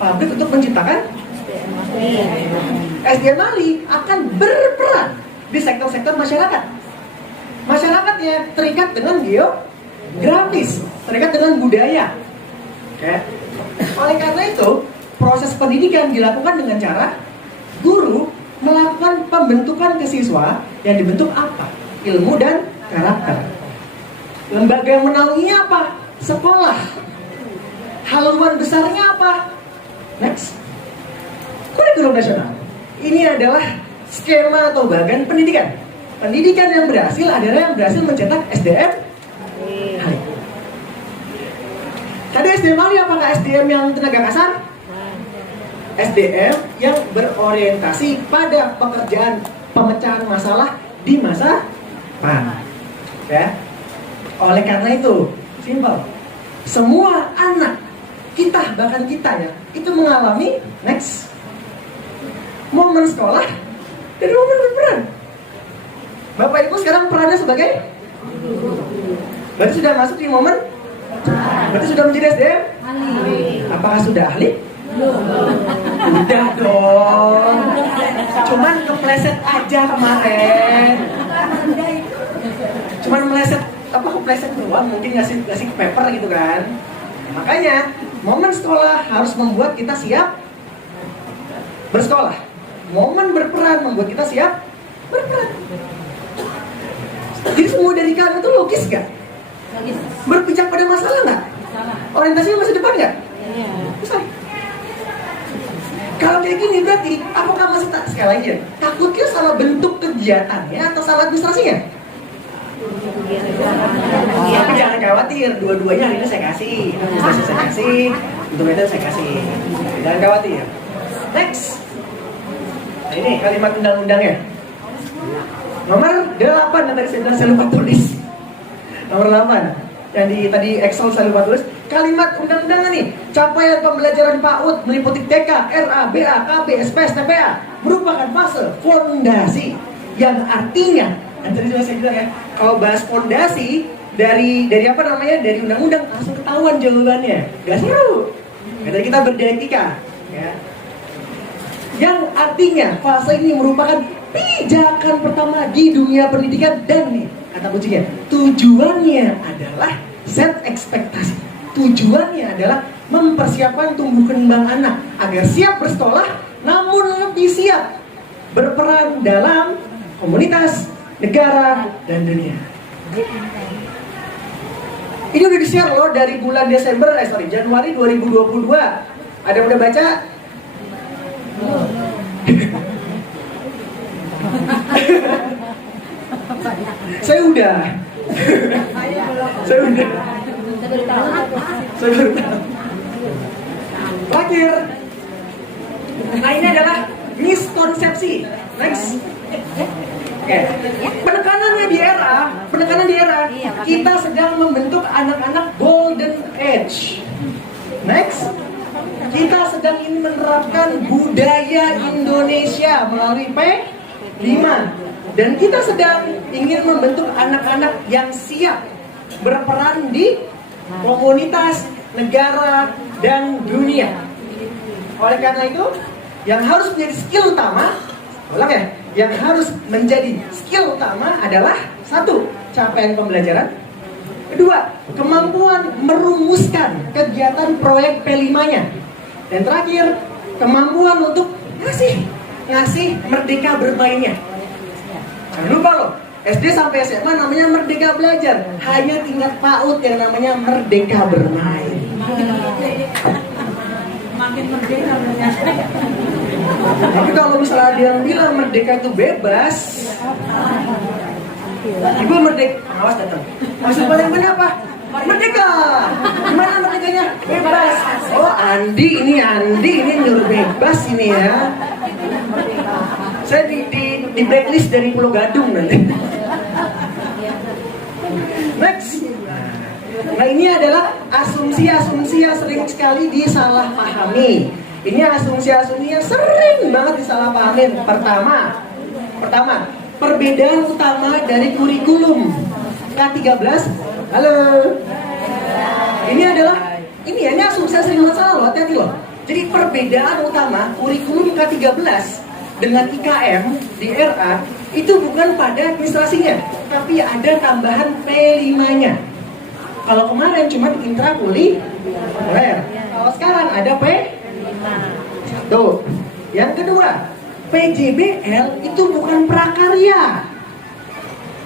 pabrik untuk menciptakan SDM ahli akan berperan di sektor-sektor masyarakat. Masyarakatnya terikat dengan geografis, terikat dengan budaya. Okay. Oleh karena itu, proses pendidikan dilakukan dengan cara guru melakukan pembentukan ke siswa yang dibentuk apa? Ilmu dan karakter. Lembaga yang menaunginya apa? Sekolah. Haluan besarnya apa? Next. Kurikulum nasional. Ini adalah skema atau bagan pendidikan. Pendidikan yang berhasil adalah yang berhasil mencetak SDM ahli. Tadi SDM ahli apakah SDM yang tenaga kasar? SDM yang berorientasi pada pekerjaan pemecahan masalah di masa depan. Ya. Oleh karena itu, simpel. Semua anak kita, bahkan kita ya, itu mengalami next momen sekolah dan momen berperan. Bapak Ibu sekarang perannya sebagai berarti sudah masuk di momen. Berarti sudah menjadi SDM ahli. Apakah sudah ahli? Udah dong. Cuman kepleset aja kemarin. Cuman kepleset doang, mungkin ngasih paper gitu kan. Makanya momen sekolah harus membuat kita siap bersekolah. Momen berperan membuat kita siap berperan. Jadi semua dari kalian itu logis gak? Logis. Berpijak pada masalah gak? Orientasinya masa depan gak? Iya. Selesai. Kalau kayak gini berarti apakah masih sekali lagi ya? Takutnya salah bentuk kegiatannya atau salah administrasinya? Tapi jangan khawatir, dua-duanya hari ini saya kasih. Administrasi saya kasih, untuk itu saya kasih. Jangan khawatir. Next. Nah, ini kalimat undang-undangnya. Nomor 8 yang tadi saya bilang saya lupa tulis. Nomor 8 yang tadi Excel saya lupa tulis. Kalimat undang-undangan nih, capaian pembelajaran PAUD meliputi TK, RA, BA, KB, SPS, TPA merupakan fase fondasi yang artinya, yang tadi juga saya bilang ya, kalau bahas fondasi dari apa namanya, dari undang-undang langsung ketahuan jawabannya, gak seru. Dari kita berdialektika, ya. Yang artinya fase ini merupakan pijakan pertama di dunia pendidikan dan nih kata kuncinya, tujuannya adalah set ekspektasi. Tujuannya adalah mempersiapkan tumbuh kembang anak agar siap bersekolah namun lebih siap berperan dalam komunitas, negara, dan dunia. Ini udah di-share loh dari bulan Januari 2022. Ada yang udah baca? Saya udah. Saya udah. Terakhir. Nah ini adalah miskonsepsi. Next. Oke. Penekanan di era kita sedang membentuk anak-anak golden age. Next. Kita sedang ingin menerapkan budaya Indonesia melalui P5. Dan kita sedang ingin membentuk anak-anak yang siap berperan di komunitas, negara, dan dunia. Oleh karena itu, yang harus menjadi skill utama, yang harus menjadi skill utama adalah 1. Capaian pembelajaran. 2. Kemampuan merumuskan kegiatan proyek P5-nya. Dan terakhir, kemampuan untuk ngasih merdeka bermainnya. Jangan lupa loh, SD sampai SMA namanya merdeka belajar. Hanya tingkat PAUD yang namanya merdeka bermain. Makin merdeka belajar. Tapi kalau misalnya ada yang bilang merdeka itu bebas, Ibu merdeka, awas datang. Maksud paling benar apa? Merdeka. Gimana merdekanya? Bebas. Oh Andi ini nyuruh bebas ini ya. Saya di blacklist dari Pulau Gadung nanti. Next. Nah ini adalah asumsi-asumsi yang sering sekali disalahpahami. Ini asumsi-asumsi yang sering banget disalahpahami. Pertama, perbedaan utama dari kurikulum K13. Halo. Ini asumsi yang sering banget salah loh, hati-hati loh. Jadi perbedaan utama kurikulum K13 dengan IKM di RA itu bukan pada administrasinya, tapi ada tambahan P5-nya. Kalau kemarin cuma intrakurikuler, kalau sekarang ada P1. Yang kedua, PJBL itu bukan prakarya.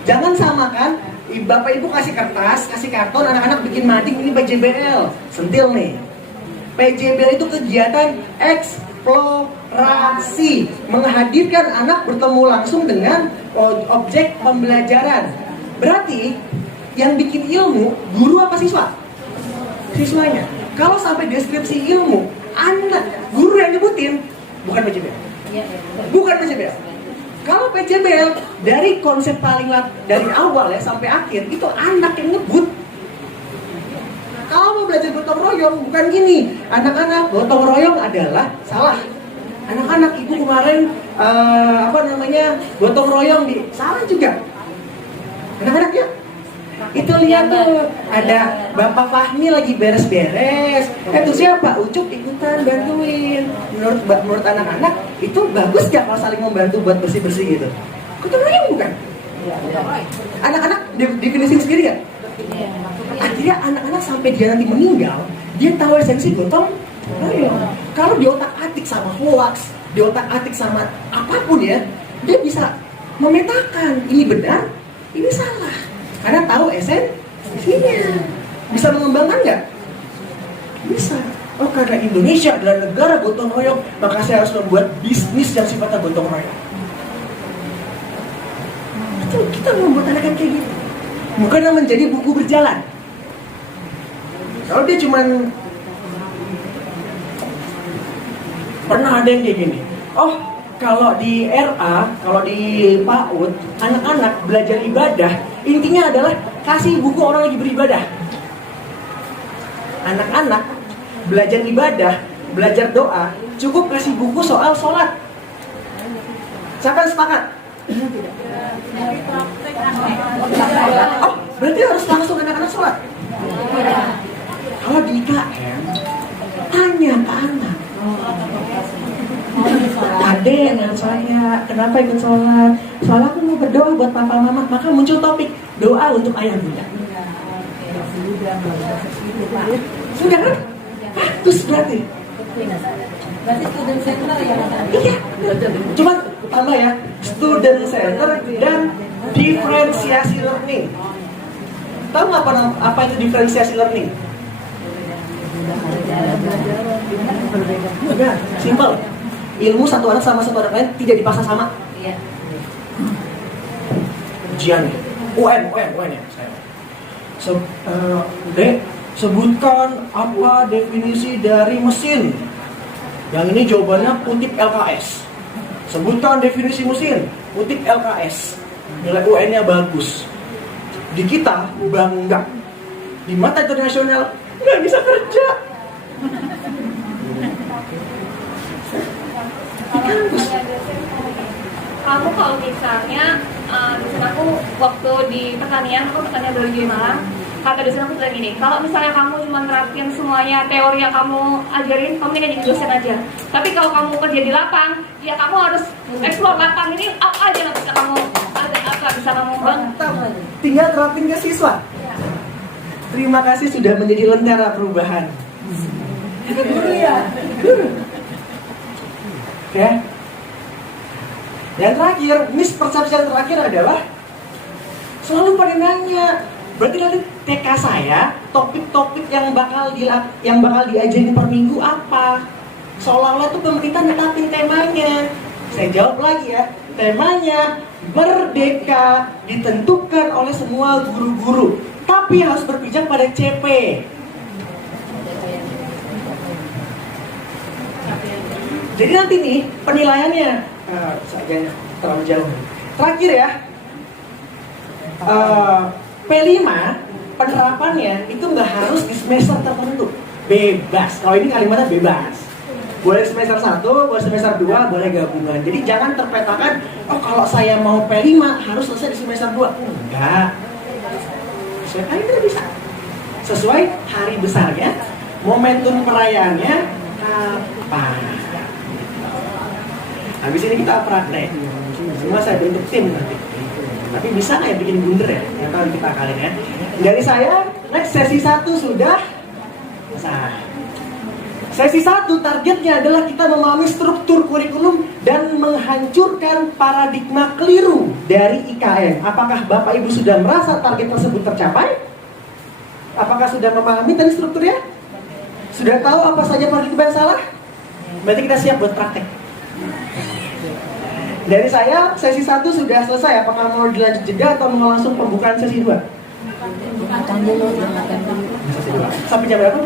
Jangan samakan, Bapak Ibu kasih kertas, kasih karton, anak-anak bikin mading, ini PJBL. Sentil nih. PJBL itu kegiatan eksplorasi, menghadirkan anak bertemu langsung dengan objek pembelajaran. Berarti yang bikin ilmu, guru apa siswa? Siswanya. Kalau sampai deskripsi ilmu, anak, guru yang nyebutin, bukan PJBL. Bukan PJBL. Kalau PJBL dari konsep paling dari awal ya sampai akhir itu anak yang nyebut. Kalau mau belajar gotong royong bukan gini, anak-anak gotong royong adalah salah. Anak-anak ibu kemarin gotong royong di salah juga. Anak-anak ya. Itu lihat tuh ada Bapak Fahmi lagi beres-beres. Itu siapa? Ucup ikutan bantuin. Menurut anak-anak itu bagus gak kalau saling membantu buat bersih-bersih gitu? Gotong royong bukan? Anak-anak definisi sendiri kan? Akhirnya anak-anak sampai dia nanti meninggal, dia tahu esensi gotong royong. Kalau di otak-atik sama hoax, di otak-atik sama apapun ya, dia bisa memetakan ini benar, ini salah. Karena tahu esensinya. Bisa mengembangkan nggak? Bisa. Oh karena Indonesia adalah negara gotong royong, maka saya harus membuat bisnis yang sifatnya gotong royong. Itu kita membuat anak kayak gitu. Bukan yang menjadi buku berjalan. Kalau dia cuman pernah ada yang kayak gini. Oh kalau di RA, kalau di PAUD, anak-anak belajar ibadah, intinya adalah kasih buku orang lagi beribadah. Anak-anak belajar ibadah, belajar doa, cukup kasih buku soal sholat. Siapa yang sepakat? Oh, berarti harus langsung anak-anak sholat. Kalau di IKM, tanya ke anak. Adek dengan saya, kenapa ikut sholat? Soalnya aku mau berdoa buat papa mama. Maka muncul topik doa untuk ayah bunda. Sudah kan? Bagus berarti. Berarti student center ya? Iya. Cuma tambah ya, student center dan diferensiasi learning. Tahu nggak apa itu diferensiasi learning? Enggak, simple. Ilmu satu anak sama satu anak lain tidak dipaksa sama. Iya. Ujian nih. UN ya saya. Dek, sebutkan apa definisi dari mesin. Yang ini jawabannya kutip LKS. Sebutkan definisi mesin, kutip LKS. Nilai UN-nya bagus. Di kita bangga. Di mata internasional nggak bisa kerja. Kamu kalau misalnya dosen aku waktu di pertanian, aku pertanian biologi Malang, kata dosen aku bilang gini, kalau misalnya kamu cuma nerapin semuanya teori yang kamu ajarin, kamu ini jadi dosen aja. Tapi kalau kamu kerja di lapang, ya kamu harus explore lapang ini apa aja yang bisa kamu Mantap. Tinggal terapin ke siswa. Terima kasih sudah menjadi lentera perubahan. Guru ya. Oke. Yang terakhir, mispersepsi yang terakhir adalah selalu pada nanya. Berarti nanti TK saya, topik-topik yang bakal diajarin per minggu apa? Seolah-olah tuh pemerintah netapin temanya. Saya jawab lagi ya, temanya merdeka ditentukan oleh semua guru-guru, tapi harus berpijak pada CP. Jadi nanti nih penilaiannya agaknya terlalu jauh. Terakhir ya, P5 penerapannya itu nggak harus di semester tertentu, bebas. Kalau ini kalimatnya bebas. Boleh semester 1, boleh semester 2, boleh gabungan. Jadi jangan terpetakan, oh kalau saya mau P5 harus selesai di semester 2. Enggak. Sesuai itu bisa. Sesuai hari besarnya, momentum perayaannya kapan. Habis ini kita praktek. Semua saya bentuk tim nanti. Tapi bisa nggak ya bikin blunder ya? Yang tahu kita kalian ya. Dari saya, next sesi 1 sudah selesai. Sesi 1 targetnya adalah kita memahami struktur kurikulum dan menghancurkan paradigma keliru dari IKN. Apakah Bapak Ibu sudah merasa target tersebut tercapai? Apakah sudah memahami tadi strukturnya? Sudah tahu apa saja paradigma yang salah? Berarti kita siap buat praktek. Dari saya, sesi 1 sudah selesai. Apakah mau dilanjut jeda atau mau langsung pembukaan sesi 2? Makan dulu. Sampai jam berapa?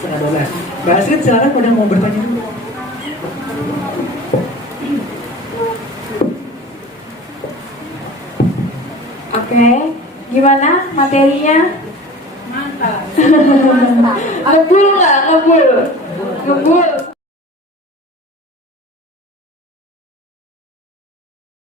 Setengah 12. Mbak Asrid silakan udah mau bertanya. Oke, gimana materinya? Mantap. Ngebul nggak? Ngebul.